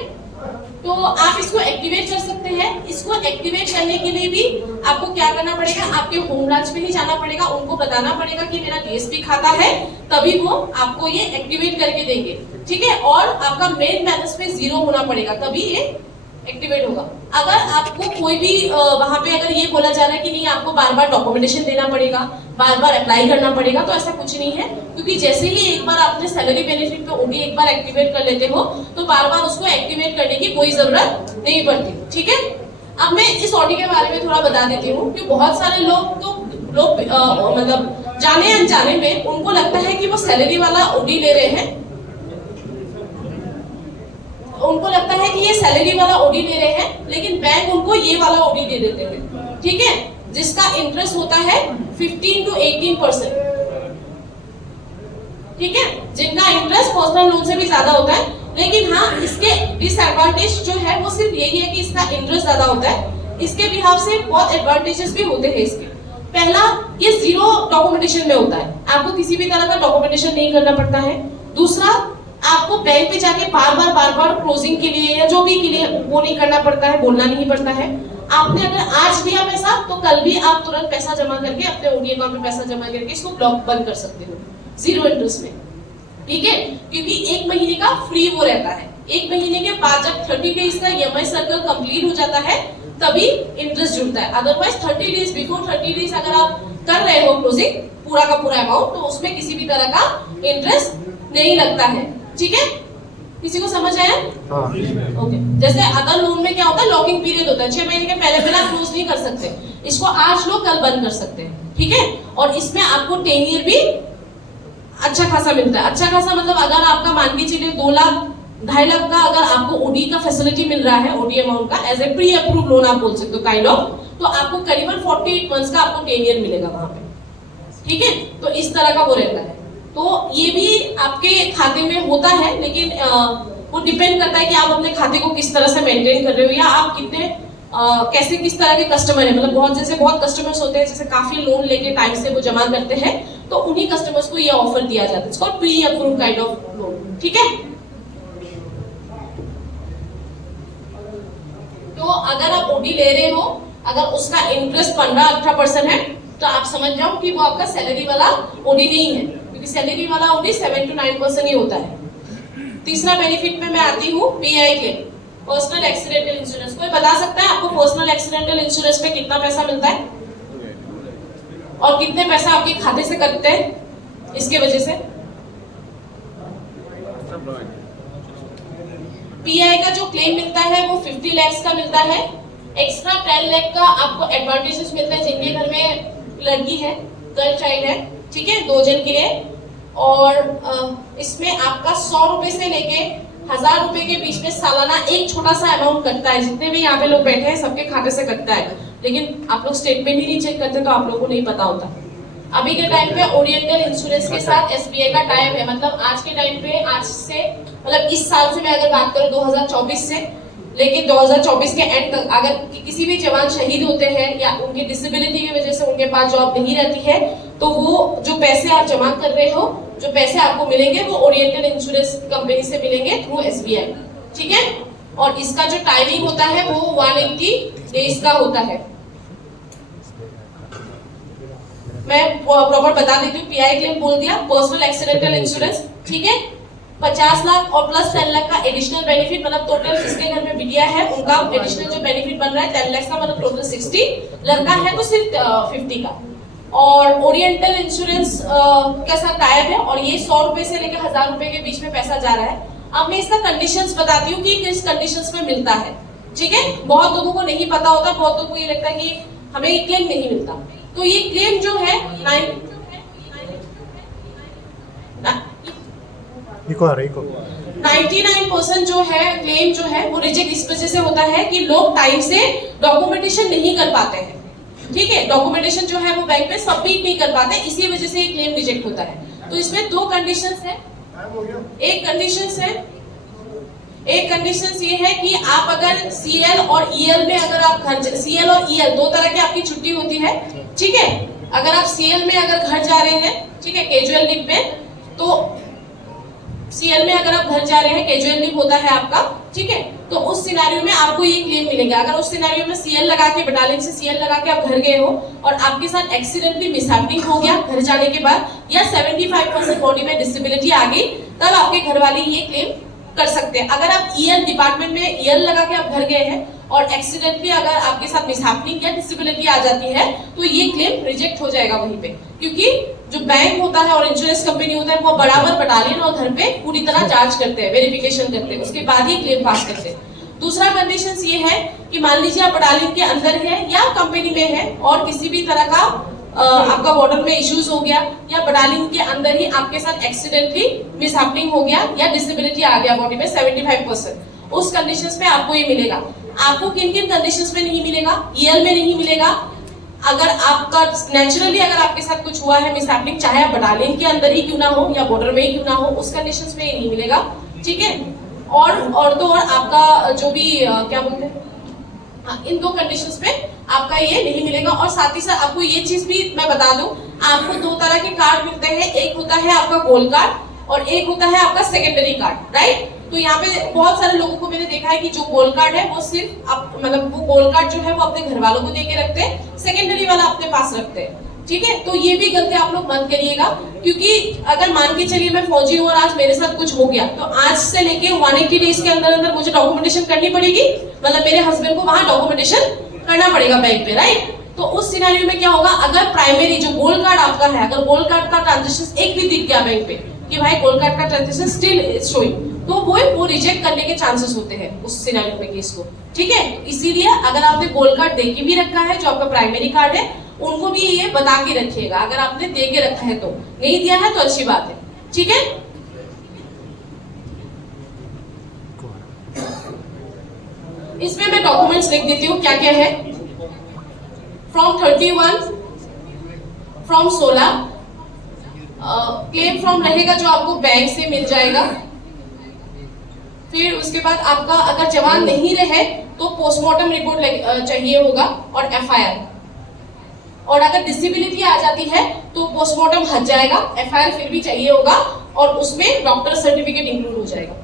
तो आप इसको एक्टिवेट कर सकते हैं। इसको एक्टिवेट करने के लिए भी आपको क्या करना पड़ेगा, आपके होम ब्रांच में ही जाना पड़ेगा, उनको बताना पड़ेगा कि मेरा डीएसपी खाता है, तभी वो आपको ये एक्टिवेट करके देंगे। ठीक है, और आपका मेन बैलेंस में 0 होना पड़ेगा, तभी ये एक्टिवेट होगा। अगर आपको कोई भी वहां पे अगर ये बोला जा रहा है कि नहीं आपको बार बार डॉक्यूमेंटेशन देना पड़ेगा, बार बार अप्लाई करना पड़ेगा, तो ऐसा कुछ नहीं है। क्योंकि जैसे ही एक बार आपने सैलरी बेनिफिट पे ओडी एक बार एक्टिवेट कर लेते हो तो बार बार उसको एक्टिवेट करने की कोई जरूरत नहीं पड़ती। ठीक है, अब मैं इस ओडी के बारे में थोड़ा बता देती हूँ कि बहुत सारे लोग मतलब जाने अनजाने में उनको लगता है कि वो सैलरी वाला ओडी ले रहे हैं, उनको लगता है कि ये सैलरी वाला ओडी ले रहे हैं, लेकिन बैंक उनको ये वाला ओडी दे देते हैं। ठीक है, जिसका इंटरेस्ट होता है 15 to 18%। ठीक है, जिनका इंटरेस्ट पर्सनल लोन से भी ज्यादा होता है। लेकिन हाँ, इसके डिसएडवांटेज जो है वो सिर्फ यही है कि इसका इंटरेस्ट ज्यादा होता है। इसके बिहाफ से बहुत एडवांटेजेस भी होते हैं इसके। पहला, ये 0 डॉक्यूमेंटेशन में होता है, आपको किसी भी तरह का डॉक्यूमेंटेशन नहीं करना पड़ता है। दूसरा, आपको बैंक पे जाके बार बार क्लोजिंग के लिए या जो भी के लिए वो नहीं करना पड़ता है, बोलना नहीं पड़ता है। आपने अगर आज दिया पैसा तो कल भी आप तुरंत पैसा जमा करके अपने ओडी अकाउंट में पैसा जमा करके इसको ब्लॉक बंद कर सकते हो 0 इंटरेस्ट में। ठीक है, क्योंकि 1 महीने का फ्री वो रहता है। 1 महीने के बाद जब 30 डेज का ईएमआई सर्कल कंप्लीट हो जाता है तभी इंटरेस्ट जुड़ता है। अदरवाइज 30 डेज बिफोर 30 डेज अगर आप कर रहे हो क्लोजिंग पूरा का पूरा अमाउंट, तो उसमें किसी भी तरह का इंटरेस्ट नहीं लगता है। ठीक है, किसी को समझ आया? ओके। जैसे अदर लोन में क्या होता है, लॉकिंग पीरियड होता है, 6 महीने के पहले आप क्लोज नहीं कर सकते, इसको आज लो कल बंद कर सकते हैं। ठीक है, और इसमें आपको टेन्योर भी अच्छा खासा मिलता है। अच्छा खासा मतलब अगर आपका मान के चलिए 2 लाख 2.5 लाख का अगर आपको ओडी का फैसिलिटी मिल रहा है, ओडी अमाउंट का as a pre approve loan आप बोल सकते हो काइंड ऑफ, तो आपको करीबन 48 मंथ्स का आपको टेन्योर मिलेगा वहां पे। ठीक है, तो इस तरह का वो रहता है। तो ये भी आपके खाते में होता है, लेकिन वो डिपेंड करता है कि आप अपने खाते को किस तरह से मेंटेन कर रहे हो, या आप कितने कैसे किस तरह के कस्टमर है। मतलब बहुत कस्टमर्स होते हैं जैसे काफी लोन लेके टाइम से वो जमा करते हैं, तो उन्हीं कस्टमर्स को ये ऑफर दिया जाता है, इसको pre approve kind of loan. ठीक है, तो अगर आप ओडी ले रहे हो, अगर उसका इंटरेस्ट 15-18% है, तो आप समझ जाओ कि वो आपका सैलरी वाला ओडी नहीं है, क्योंकि सैलरी वाला ओडी 7 to 9% ही होता है। तीसरा बेनिफिट में मैं आती हूँ pi claim. Personal accidental insurance, कोई बता सकता है आपको पर्सनल एक्सीडेंटल इंश्योरेंस में कितना पैसा मिलता है और कितने पैसा आपके खाते से कटते हैं इसके वजह से? पीआई का जो क्लेम मिलता है वो 50 लाख का मिलता है। एक्स्ट्रा 10 लाख का आपको एडवांटेजेस मिलता है जिनके घर में लड़की है, गर्ल चाइल्ड है, ठीक है, 2 जन के लिए। और इसमें आपका 100 रुपए से लेके 1000 रुपए के बीच में सालाना एक छोटा सा अमाउंट कटता है। जितने भी यहाँ पे लोग बैठे हैं सबके खाते से कटता है, लेकिन आप लोग स्टेटमेंट ही नहीं चेक करते तो आप लोगों को नहीं पता होता। अभी के टाइम पे ओरिएंटल इंश्योरेंस के साथ एसबीआई का टाइप है, मतलब आज के टाइम पे, आज से मतलब इस साल से मैं अगर बात करूं 2024 से लेकिन 2024 के एंड तक अगर किसी भी जवान शहीद होते हैं या उनकी डिसेबिलिटी की वजह से उनके पास जॉब नहीं रहती है तो वो जो पैसे आप जमा कर रहे हो, जो पैसे आपको मिलेंगे वो ओरिएंटल इंश्योरेंस कंपनी से मिलेंगे थ्रू एसबीआई, ठीक है। और इसका जो टाइमिंग होता है वो 180 डेज का होता है। मैं प्रॉपर बता देती हूँ, पीआई क्लेम बोल दिया, पर्सनल एक्सीडेंटल इंश्योरेंस, ठीक है, 50 लाख और प्लस 10 लाख का एडिशनल बेनिफिट, मतलब टोटल जिसके घर में बिटिया है उनका एडिशनल जो बेनिफिट बन रहा है 10 लाख का, मतलब टोटल 60, लड़का है तो सिर्फ 50 का। और ओरिएंटल इंश्योरेंस के साथ टाइप है और ये 100 रुपए से लेकर 1000 रुपए के बीच में पैसा जा रहा है। अब मैं इसका कंडीशंस बताती हूँ कि किस कंडीशंस में मिलता है, ठीक है। बहुत लोगों को नहीं पता होता, बहुत लोगों को ये लगता है कि हमें ये क्लेम नहीं मिलता। तो ये क्लेम जो है 99% जो है क्लेम जो है वो रिजेक्ट इस वजह से होता है कि लोग टाइम से डॉक्यूमेंटेशन नहीं कर पाते हैं, ठीक है। डॉक्यूमेंटेशन जो है वो बैंक में सबमिट नहीं कर पाते, इसी वजह से ये क्लेम रिजेक्ट होता है। तो इसमें 2 कंडीशंस है। एक कंडीशन ये है कि आप अगर सीएल और ईएल में अगर आप घर, सीएल और ईएल 2 तरह की आपकी छुट्टी होती है, ठीक है। अगर आप सीएल में अगर घर जा रहे हैं, ठीक है, कैजुअल लीव पे, तो सीएल में अगर आप घर जा रहे हैं कैजुअल लीव होता है आपका, ठीक है, तो उस सिनेरियो में आपको ये क्लेम मिलेगा। अगर उस सिनेरियो में सीएल लगा के, बटालियन से सीएल लगा के आप घर गए हो और आपके साथ एक्सीडेंटली मिसहैपनिंग हो गया घर जाने के बाद, या 75% बॉडी में डिसेबिलिटी आ गई, तब आपके घर वाले ये क्लेम कर सकते हैं। अगर आप ईएल डिपार्टमेंट में ईएल लगा के आप घर गए हैं और एक्सीडेंटली अगर आपके साथ मिसहैपनिंग या डिसेबिलिटी आ जाती है तो ये क्लेम रिजेक्ट हो जाएगा वहीं पे, क्योंकि जो बैंक होता है और इंश्योरेंस कंपनी होता है वो बराबर बटालियन और घर पे पूरी तरह जांच करते हैं, वेरिफिकेशन करते हैं, उसके बाद ही क्लेम पास करते हैं। दूसरा कंडीशन ये है कि मान लीजिए आप बटालियन के अंदर है या कंपनी में है और किसी भी तरह का आपका बॉर्डर में इश्यूज हो गया या बटालियन के अंदर ही आपके साथ एक्सीडेंटली मिसहैपनिंग हो गया या डिसेबिलिटी आ गया बॉडी में 75%, उस कंडीशंस पे आपको ये मिलेगा। आपको किन किन कंडीशंस में नहीं मिलेगा? ईएल में नहीं मिलेगा। अगर आपका नेचुरली अगर आपके साथ कुछ हुआ है मिसहैपनिंग, चाहे आप बटालियन के अंदर ही क्यों ना हो या बॉर्डर में ही क्यों ना हो, उस कंडीशंस में ये नहीं मिलेगा, ठीक है। और तो और आपका जो भी क्या बोलते हैं, इन 2 कंडीशंस पे आपका ये नहीं मिलेगा। और साथ ही साथ आपको ये चीज भी मैं बता दूं, आपको 2 तरह के कार्ड मिलते हैं, एक होता है आपका गोल्ड कार्ड और एक होता है आपका सेकेंडरी कार्ड, राइट। तो यहाँ पे बहुत सारे लोगों को मैंने देखा है कि जो गोल्ड कार्ड है वो सिर्फ मतलब वो गोल्ड कार्ड जो है वो अपने घर वालों को देके रखते हैं, सेकेंडरी वाला अपने पास रखते हैं, ठीक है। तो ये भी गलती आप लोग मत करिएगा, क्योंकि अगर मान के चलिए मैं फौजी हूँ और आज मेरे साथ कुछ हो गया तो आज से लेके 180 डेज के अंदर अंदर मुझे डॉक्यूमेंटेशन करनी पड़ेगी, मतलब मेरे हस्बैंड को वहां डॉक्यूमेंटेशन करना पड़ेगा बैंक पे, राइट। तो उस सिनेरियो में क्या होगा, अगर प्राइमरी जो गोल्ड कार्ड आपका है, अगर गोल्ड कार्ड का ट्रांजेक्शन एक भी दिख गया बैंक पे कि भाई गोल्ड कार्ड का ट्रांजेक्शन स्टिल शोइंग, तो वो रिजेक्ट करने के चांसेस होते हैं उस सिनेरियो में केस को, ठीक है। इसीलिए अगर आपने गोल्ड कार्ड दे के भी रखा है, जो आपका प्राइमरी कार्ड है, उनको भी ये बता के रखिएगा। अगर आपने दे के रखा है तो, नहीं दिया है तो अच्छी बात है, ठीक है। इसमें मैं डॉक्यूमेंट्स लिख देती हूँ क्या क्या है। फ्रॉम 31 फ्रॉम 16 क्लेम फ्रॉम रहेगा जो आपको बैंक से मिल जाएगा। फिर उसके बाद आपका अगर जवान नहीं रहे तो पोस्टमार्टम रिपोर्ट चाहिए होगा और एफआईआर, और अगर डिसेबिलिटी आ जाती है तो पोस्टमार्टम हट जाएगा, एफआईआर फिर भी चाहिए होगा और उसमें डॉक्टर सर्टिफिकेट इंक्लूड हो जाएगा,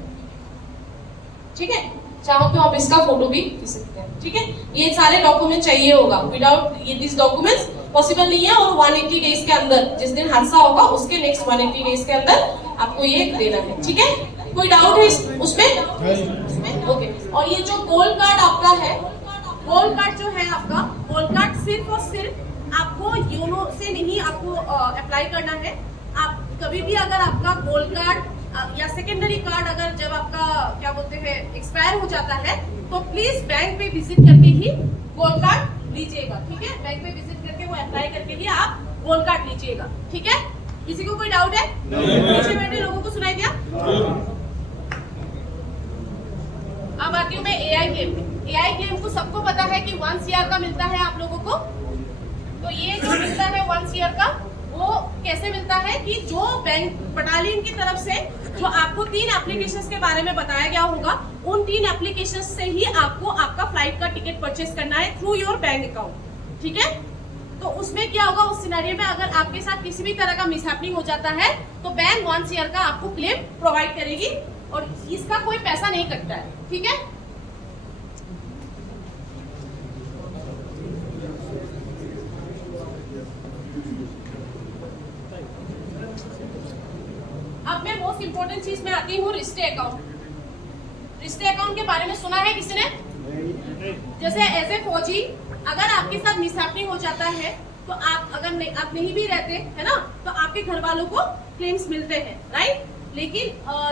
ठीक है। चाहो तो आप इसका फोटो भी खींच सकते हैं, ठीक है। ये सारे डॉक्यूमेंट चाहिए होगा, विदाउट ये दिस डॉक्यूमेंट्स पॉसिबल नहीं है। और 180 डेज के अंदर, जिस दिन हादसा होगा उसके नेक्स्ट 180 डेज के अंदर आपको ये देना है, ठीक है। कोई डाउट है उसमें? ओके। और ये जो गोल्ड कार्ड आपका है, गोल्ड कार्ड जो है आपका, गोल्ड कार्ड सिर्फ और सिर्फ आपको योनो से नहीं आपको अप्लाई करना है। आप कभी भी अगर आपका गोल्ड कार्ड या सेकेंडरी कार्ड अगर जब आपका क्या बोलते हैं एक्सपायर हो जाता है तो प्लीज बैंक पे विजिट करके ही गोल्ड कार्ड लीजिएगा, ठीक है। बैंक पे विजिट करके वो अप्लाई करके ही आप गोल्ड कार्ड लीजिएगा, ठीक है। किसी को कोई डाउट है? पीछे बैठे लोगों को सुनाई दिया? अब आती हूँ मैं एआई क्लेम पे। एआई क्लेम को सबको पता है कि 1 CR का मिलता है आप लोगों को। तो ये जो मिलता है 1 CR का, वो कैसे मिलता है कि जो बैंक बटालियन की तरफ से जो आपको 3 एप्लीकेशंस के बारे में बताया गया होगा, उन 3 एप्लीकेशंस से ही आपको आपका फ्लाइट का टिकट परचेस करना है थ्रू योर बैंक अकाउंट, ठीक है। तो उसमें क्या होगा, उस सिनेरियो में अगर आपके साथ किसी भी तरह का मिसहैपनिंग हो जाता है तो बैंक 1 CR का आपको क्लेम प्रोवाइड करेगी और इसका कोई पैसा नहीं कटता है, ठीक है। अब मैं मोस्ट इंपोर्टेंट चीज में आती हूँ, रिस्टे अकाउंट। रिस्टे अकाउंट के बारे में सुना है किसी ने? जैसे एज ए फौजी अगर आपके साथ मिसहैपनिंग हो जाता है तो आप अगर आप नहीं भी रहते है ना, तो आपके घर वालों को क्लेम्स मिलते हैं, राइट। लेकिन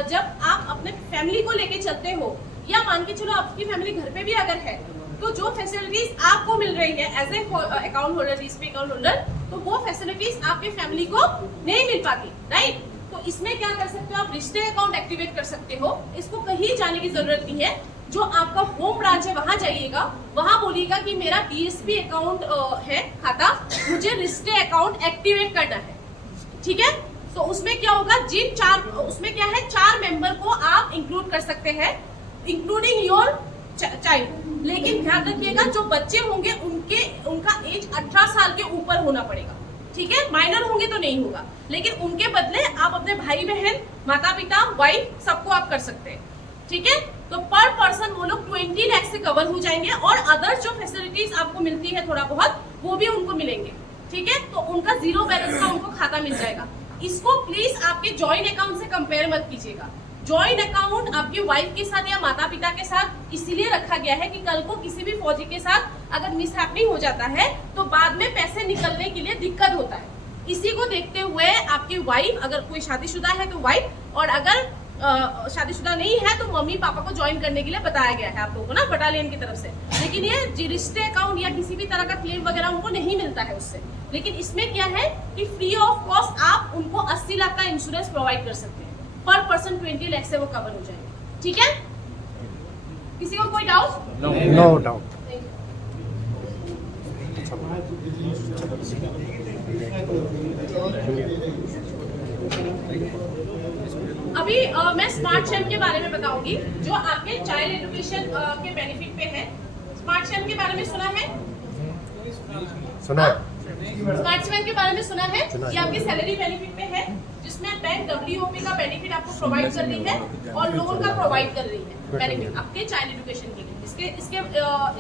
जब आप अपने फैमिली को लेके चलते हो या मान के चलो आपकी फैमिली घर पे भी अगर है, तो जो फैसिलिटीज आपको मिल रही है एज ए अकाउंट होल्डर, रिस्टे अकाउंट होल्डर, तो वो फैसिलिटीज आपके फैमिली को नहीं मिल पाती, राइट। तो इसमें क्या कर सकते हो आप, रिस्टे अकाउंट एक्टिवेट कर सकते हो। इसको कहीं जाने की जरूरत नहीं है, जो आपका होम ब्रांच है वहां जाइएगा, वहां बोलिएगा कि मेरा DSP अकाउंट है खाता, मुझे रिस्टे अकाउंट एक्टिवेट करना है, ठीक है। तो उसमें क्या होगा, उसमें क्या है 4 मेंबर को आप इंक्लूड कर सकते हैं, इंक्लूडिंग योर चाइल्ड। लेकिन ध्यान रखिएगा जो बच्चे होंगे उनका एज 18 साल के ऊपर होना पड़ेगा, ठीक है। माइनर होंगे तो नहीं होगा, लेकिन उनके बदले आप अपने भाई बहन, माता पिता, वाइफ सबको आप कर सकते हैं, ठीक है। तो पर पर्सन वो लोग 20 लाख से कवर हो जाएंगे और अदर जो फैसिलिटीज आपको मिलती है थोड़ा बहुत वो भी उनको मिलेंगे, ठीक है। तो उनका 0 बैलेंस का उनको खाता मिल जाएगा। इसको प्लीज आपके जॉइंट अकाउंट से कंपेयर मत कीजिएगा। जॉइंट अकाउंट आपके वाइफ के साथ या माता पिता के साथ इसीलिए रखा गया है कि कल को किसी भी फौजी के साथ अगर मिसहैपनिंग हो जाता है तो बाद में पैसे निकलने के लिए दिक्कत होता है। इसी को देखते हुए आपकी वाइफ, अगर कोई शादीशुदा है तो वाइफ, और अगर शादीशुदा नहीं है तो मम्मी पापा को ज्वाइन करने के लिए बताया गया है आप लोगों को ना बटालियन की तरफ से। लेकिन ये रिस्टे अकाउंट या किसी भी तरह का क्लेम वगैरह उनको नहीं मिलता है उससे। लेकिन इसमें क्या है कि फ्री ऑफ कॉस्ट आप उनको 80 लाख का इंश्योरेंस प्रोवाइड कर सकते हैं। पर पर्सन 20 लाख से वो कवर हो जाएगा, ठीक है। किसी को कोई डाउट? No doubt. अभी मैं स्मार्ट चैम्प के बारे में बताऊंगी जो आपके चाइल्ड एजुकेशन के बेनिफिट पे है। स्मार्ट चैम्प के बारे में सुना है? सुना है। स्मार्ट चैम्प के बारे में सुना है? ये आपके सैलरी बेनिफिट पे है, जिसमें बैंक WOP का बेनिफिट आपको प्रोवाइड कर रही है और लोन का प्रोवाइड कर रही है बेनिफिट आपके चाइल्ड एजुकेशन के लिए।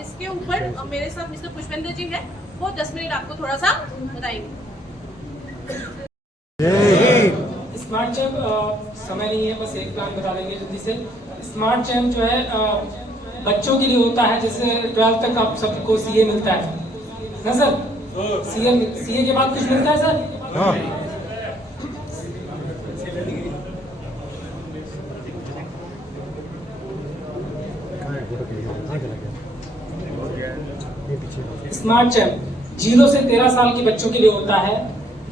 इसके ऊपर मेरे साथ मिस्टर पुष्पेंद्र जी है, वो 10 मिनट आपको थोड़ा सा बताएंगे। स्मार्ट चैम्प समय नहीं है, बस एक प्लान बता देंगे जल्दी से। स्मार्ट चैम्प जो है बच्चों के लिए होता है, जैसे 12th तक आप सबको CA मिलता है ना सर। CA के बाद कुछ मिलता है सर? हाँ। स्मार्ट चैम्प 0 से 13 साल के बच्चों के लिए होता है।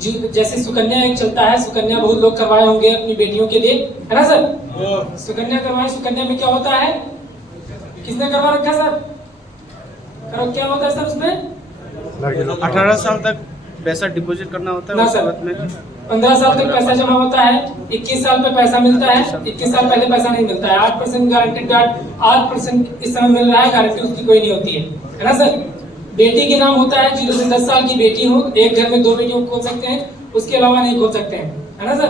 जैसे सुकन्या एक चलता है, सुकन्या बहुत लोग करवाए होंगे अपनी बेटियों के लिए, है ना सर। सुकन्या करवाए, सुकन्या में क्या होता है, किसने करवा रखा सर? करो, क्या होता है सर उसमें? 18 साल तक पैसा डिपॉजिट करना होता है ना उस सर। वक्त में 15 साल तक पैसा जमा होता है, 21 साल पे पैसा मिलता है, 21 साल पहले पैसा नहीं मिलता है। 8% गारंटेड 8% इस समय मिल रहा है, गारंटी उसकी कोई नहीं होती है ना सर। बेटी के नाम होता है, 0 से 10 साल की बेटी हो, एक घर में 2 बेटियों को खोल सकते हैं, उसके अलावा नहीं खोल सकते हैं, है ना सर।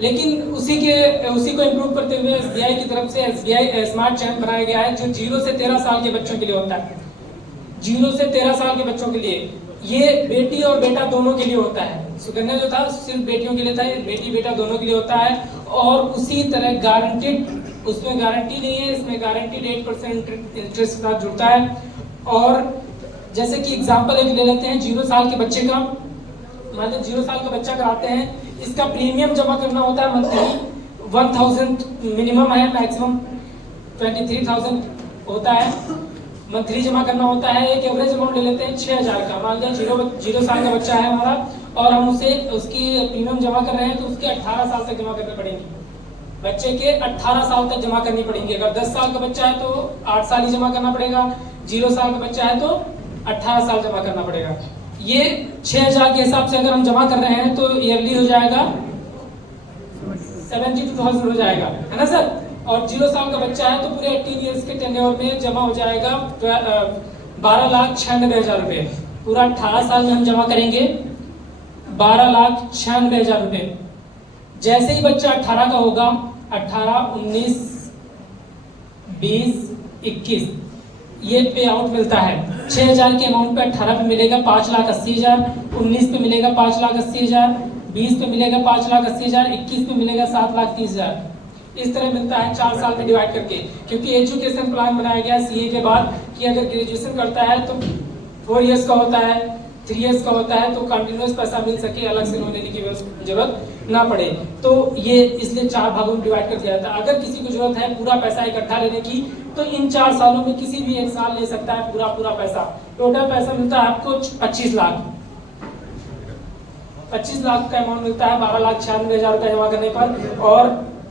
लेकिन उसी को इम्प्रूव करते हुए SBI की तरफ से SBI स्मार्ट चैम्प बनाया गया है, जो 0 से 13 साल के बच्चों के लिए होता है। 0 से 13 साल के बच्चों के लिए ये बेटी और बेटा दोनों के लिए होता है। सुकन्या जो था सिर्फ बेटियों के लिए था, बेटी बेटा दोनों के लिए होता है। और उसी तरह गारंटेड उसमें गारंटी नहीं है, इसमें गारंटी 8% इंटरेस्ट के साथ जुड़ता है। और जैसे कि एग्जांपल एक ले लेते हैं 0 साल के बच्चे का, मान लीजिए 0 साल का बच्चा कराते हैं, इसका प्रीमियम जमा करना होता है मंथली 1000 मिनिमम है, मैक्सिमम 23,000 होता है मंथली जमा करना होता है। एक एवरेज अमाउंट ले लेते हैं 6000 का, मान लीजिए 0 साल का बच्चा है हमारा और हम उसे उसकी प्रीमियम जमा कर रहे हैं तो उसके 18 साल तक जमा करने पड़ेंगे, बच्चे के 18 साल तक जमा करनी पड़ेंगी। अगर 10 साल का बच्चा है तो 8 साल ही जमा करना पड़ेगा, 0 साल का बच्चा है तो 18 साल जमा करना पड़ेगा। ये 6000 के हिसाब से अगर हम जमा कर रहे हैं तो ईयरली हो जाएगा 72,000 हो जाएगा, है ना सर। और 0 साल का बच्चा है तो पूरे 18 इयर्स के टेन्योर में जमा हो जाएगा 12,96,000 रुपए। पूरा 18 साल में हम जमा करेंगे 12,96,000 रुपए। जैसे ही बच्चा 18 का होगा, 18, 19, 20, 21 ये पे आउट मिलता है। 6000 के अमाउंट पे 18 पे मिलेगा 5,80,000, 19 पे मिलेगा 5,80,000, 20 पे मिलेगा 5,80,000, 21 पे मिलेगा 7,30,000। इस तरह मिलता है 4 साल में डिवाइड करके, क्योंकि एजुकेशन प्लान बनाया गया सीए के बाद कि अगर ग्रेजुएशन करता है तो 4 इयर्स का होता है, 3 इयर्स का होता है, तो कंटिन्यूस पैसा मिल सके, अलग से लोन लेने की जरूरत ना पड़े। तो ये इसलिए 4 भागों में डिवाइड कर दिया जाता है। अगर किसी को जरूरत है पूरा पैसा इकट्ठा लेने की तो इन 4 सालों में किसी भी एक साल ले सकता है पूरा पैसा। टोटल पैसा मिलता है आपको 25 लाख, 25 लाख का अमाउंट मिलता है 12,96,000 रुपया जमा करने पर। और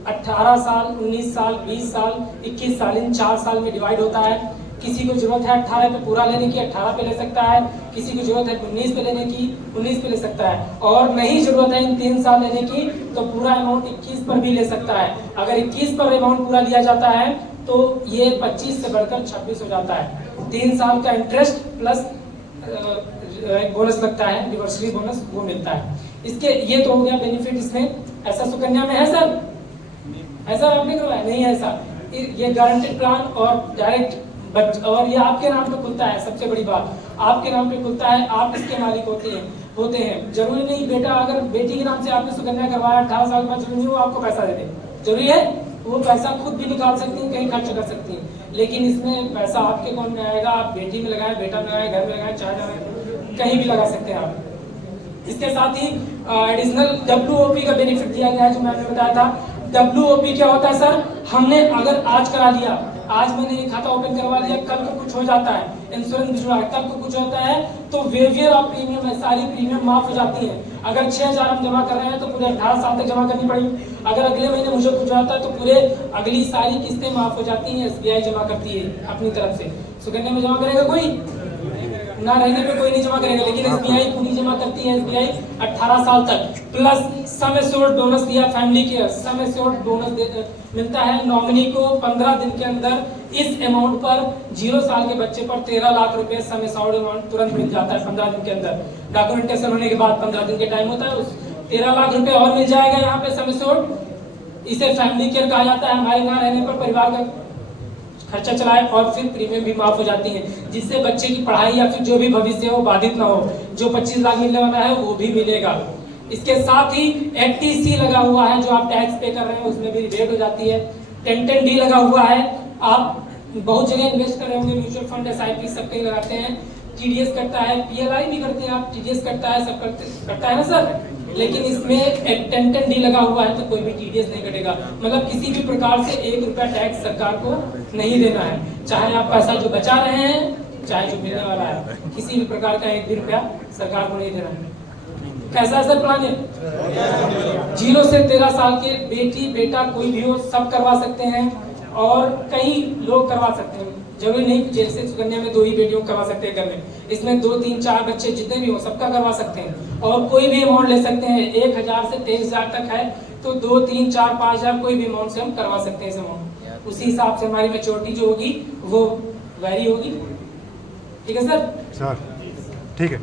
18 साल, 19 साल, 20 साल, 21 साल, इन 4 साल में डिवाइड होता है। किसी को जरूरत है 18 पे पूरा लेने की, 18 पे ले सकता है। किसी को जरूरत है 19 पे लेने की, 19 पे ले सकता है। और नहीं जरूरत है इन 3 साल लेने की तो पूरा अमाउंट 21 पर भी ले सकता है। अगर 21 पर अमाउंट पूरा लिया जाता है तो ये 25 से बढ़कर 26 हो जाता है। 3 साल का इंटरेस्ट प्लस बोनस लगता है, एनिवर्सरी बोनस, वो मिलता है। इसके ये तो हो गया बेनिफिट इसमें। ऐसा सुकन्या में है सर? ऐसा आपने करवाया? नहीं है ऐसा। ये गारंटेड प्लान और डायरेक्ट और ये आपके नाम पे खुलता है। सबसे बड़ी बात, आपके नाम पे खुलता है, आप इसके मालिक होते हैं। जरूरी नहीं बेटा, अगर बेटी के नाम से आपने सुकन्या करवाया 18 साल के बाद, जरूरी नहीं वो आपको पैसा दे दे, जरूरी है वो पैसा खुद भी निकाल सकती है, कहीं खर्च कर सकती है। लेकिन इसमें पैसा आपके अकाउंट में आएगा, आप बेटी में लगाए, बेटा में लगाए, घर में लगाए, चाहे लगाए, कहीं भी लगा सकते हैं आप। इसके साथ ही एडिशनल WOP का बेनिफिट दिया गया है जो मैंने बताया था। WOP क्या होता है सर? हमने अगर आज करा दिया, आज मैंने ये खाता ओपन करवा दिया, कल को कुछ हो जाता है, इंश्योरेंस भिजवा है, कल को कुछ होता है तो वेवियर ऑफ प्रीमियम है, सारी प्रीमियम माफ हो जाती है। अगर 6000 हम जमा कर रहे हैं तो पूरे 18 साल तक जमा करनी पड़ेगी। अगर अगले महीने मुझे कुछ होता है तो पूरे अगली सारी किस्तें माफ हो जाती हैं। SBI जमा करती है अपनी तरफ से। सुकन्या में जमा करेगा कोई? ना रहने पे कोई नहीं जमा करेगा, लेकिन SBI पूरी जमा करती है। SBI 18 साल तक प्लस सम एश्योर्ड बोनस दिया, family care sum assured bonus मिलता है नॉमिनी को 15 दिन के अंदर। इस अमाउंट पर 0 साल के बच्चे पर 13 लाख रुपए सम एश्योर्ड अमाउंट तुरंत मिल जाता है 15 दिन के अंदर। डॉक्यूमेंटेशन होने के बाद 15 दिन के टाइम होता है, उस 13 लाख रुपए और मिल जाएगा यहाँ पे सम एश्योर्ड। इसे फैमिली केयर कहा जाता है। हमारे यहाँ रहने पर परिवार का खर्चा चलाए और फिर प्रीमियम भी माफ हो जाती है, जिससे बच्चे की पढ़ाई या फिर जो भी भविष्य हो बाधित ना हो। जो 25 लाख मिलने वाला है वो भी मिलेगा। इसके साथ ही 80C लगा हुआ है, जो आप टैक्स पे कर रहे हैं उसमें भी रिबेट हो जाती है। 1010D लगा हुआ है, आप बहुत जगह इन्वेस्ट कर रहे होंगे, म्यूचुअल फंड, SIP सब कहीं लगाते हैं। TDS कटता है, PLI भी करते हैं आप, TDS कटता है, सब कटता है ना सर। लेकिन इसमें 1010D लगा हुआ है तो कोई भी TDS नहीं कटेगा। मतलब किसी भी प्रकार से 1 रुपया टैक्स सरकार को नहीं देना है, चाहे आप पैसा जो बचा रहे हैं चाहे जो मिलने वाला है, किसी भी प्रकार का 1 भी रुपया सरकार को नहीं देना है। कैसा सर प्लान है? 0 से 13 साल के बेटी बेटा कोई भी हो सब करवा सकते हैं और कई लोग करवा सकते हैं। जरूरी नहीं जैसे सुकन्या में 2 ही बेटियों करवा सकते हैं घर में, इसमें 2, 3, 4 बच्चे जितने भी हो सबका करवा सकते हैं। और कोई भी अमाउंट ले सकते हैं, 1000 से 23,000 तक है तो 2, 3, 4, 5,000 कोई भी अमाउंट से हम करवा सकते हैं इस अमाउंट। उसी हिसाब से हमारी मैच्योरिटी जो होगी वो वैरी होगी। ठीक है सर? ठीक है।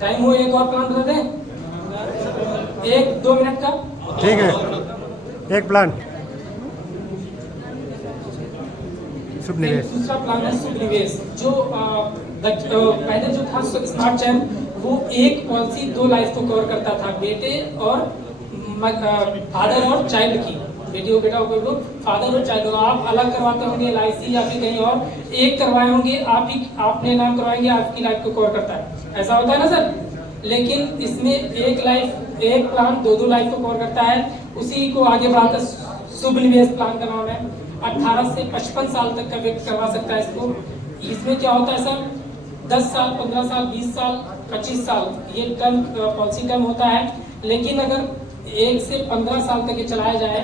टाइम हो, एक और प्लान बता दें, 1-2 मिनट का। ठीक है, एक प्लान शुभ निवेश। दूसरा प्लान है शुभ निवेश, जो पहले जो था स्मार्ट चैन, वो एक पॉलिसी 2 लाइफ को कवर करता था, बेटे और फादर और चाइल्ड की बेटी हो बेटा हो कोई लोग, फादर हो चाहे दोनों, आप अलग करवाते होंगे LIC या फिर कहीं और, एक करवाए होंगे आप ही, आपने नाम करवाएंगे, आपकी लाइफ को कवर करता है, ऐसा होता है ना सर। लेकिन इसमें एक प्लान दो लाइफ को कवर करता है, उसी को आगे बढ़ाता शुभ निवेश प्लान का नाम है। 18 से 55 साल तक का व्यक्ति करवा सकता है इसको। इसमें क्या होता है सर, 10 साल, 15 साल, 20 साल, 25 साल ये टर्म पॉलिसी टर्म होता है। लेकिन अगर 1 से 15 साल तक ये चलाया जाए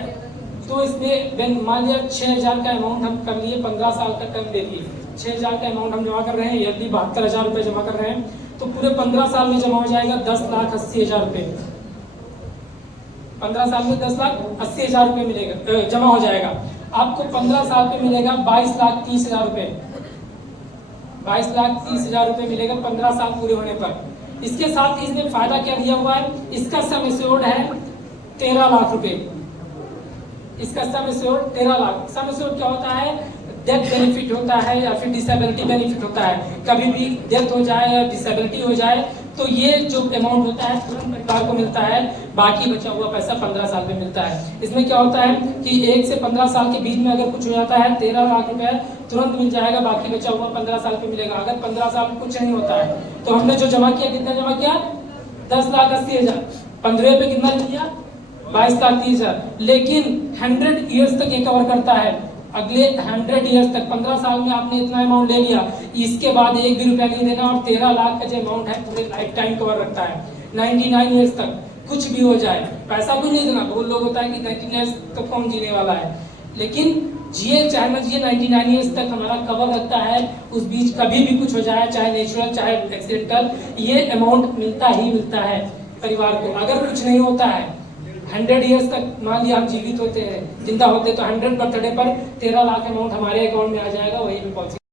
तो इसमें मान लिया 6000 का अमाउंट हम कर लिए, 15 साल का टर्म दे दिए, 6000 का अमाउंट हम जमा कर रहे हैं, यदि 72,000 रुपए जमा कर रहे हैं तो पूरे 15 साल में जमा हो जाएगा 10,80,000 रुपए। 15 साल में 10,80,000 रुपए मिलेगा, जमा हो जाएगा। आपको 15 साल पे मिलेगा 22,30,000 रुपए, 22,30,000 रुपए मिलेगा 15 साल पूरे होने पर। इसके साथ ही इसमें फायदा क्या दिया हुआ है, इसका सम एश्योर्ड है 13 लाख रुपए। इसका sum assured 13 lakh. Sum assured क्या होता है, डेथ बेनिफिट होता है या फिर डिसेबिलिटी बेनिफिट होता है। कभी भी डेथ हो जाए या डिसेबिलिटी हो जाए तो ये जो अमाउंट होता है तुरंत परिवार को मिलता है, बाकी बचा हुआ पैसा 15 साल में मिलता है। इसमें क्या होता है कि 1 से 15 साल के बीच में अगर कुछ हो जाता है 13 लाख रुपए तुरंत मिल जाएगा, बाकी बचा हुआ 15 साल पे मिलेगा। अगर 15 साल में कुछ नहीं होता है तो हमने जो जमा किया, कितना जमा किया, 10,80,000, 15 पे कितना लिया, 22,30,000। लेकिन 100 ईयर्स तक ये कवर करता है। अगले 100 ईयर्स तक, 15 साल में आपने इतना अमाउंट ले लिया, इसके बाद 1 भी रुपया नहीं देना और 13 लाख का जो अमाउंट है पूरे लाइफ टाइम कवर रखता है। 99 ईयर्स तक कुछ भी हो जाए पैसा भी नहीं देना। बहुत लोग होता है कि 99 ईयर्स तक कौन जीने वाला है, लेकिन जिए चाहे ना जिए 99 ईयर्स तक हमारा कवर रहता है। उस बीच कभी भी कुछ हो जाए, चाहे नेचुरल चाहे एक्सीडेंटल, ये अमाउंट मिलता ही मिलता है परिवार को। अगर कुछ नहीं होता है 100 ईयर्स तक मान लिया हम जीवित होते हैं, जिंदा होते तो 100 बर्थडे पर 13 लाख अमाउंट हमारे अकाउंट में आ जाएगा, वही भी पॉलिसी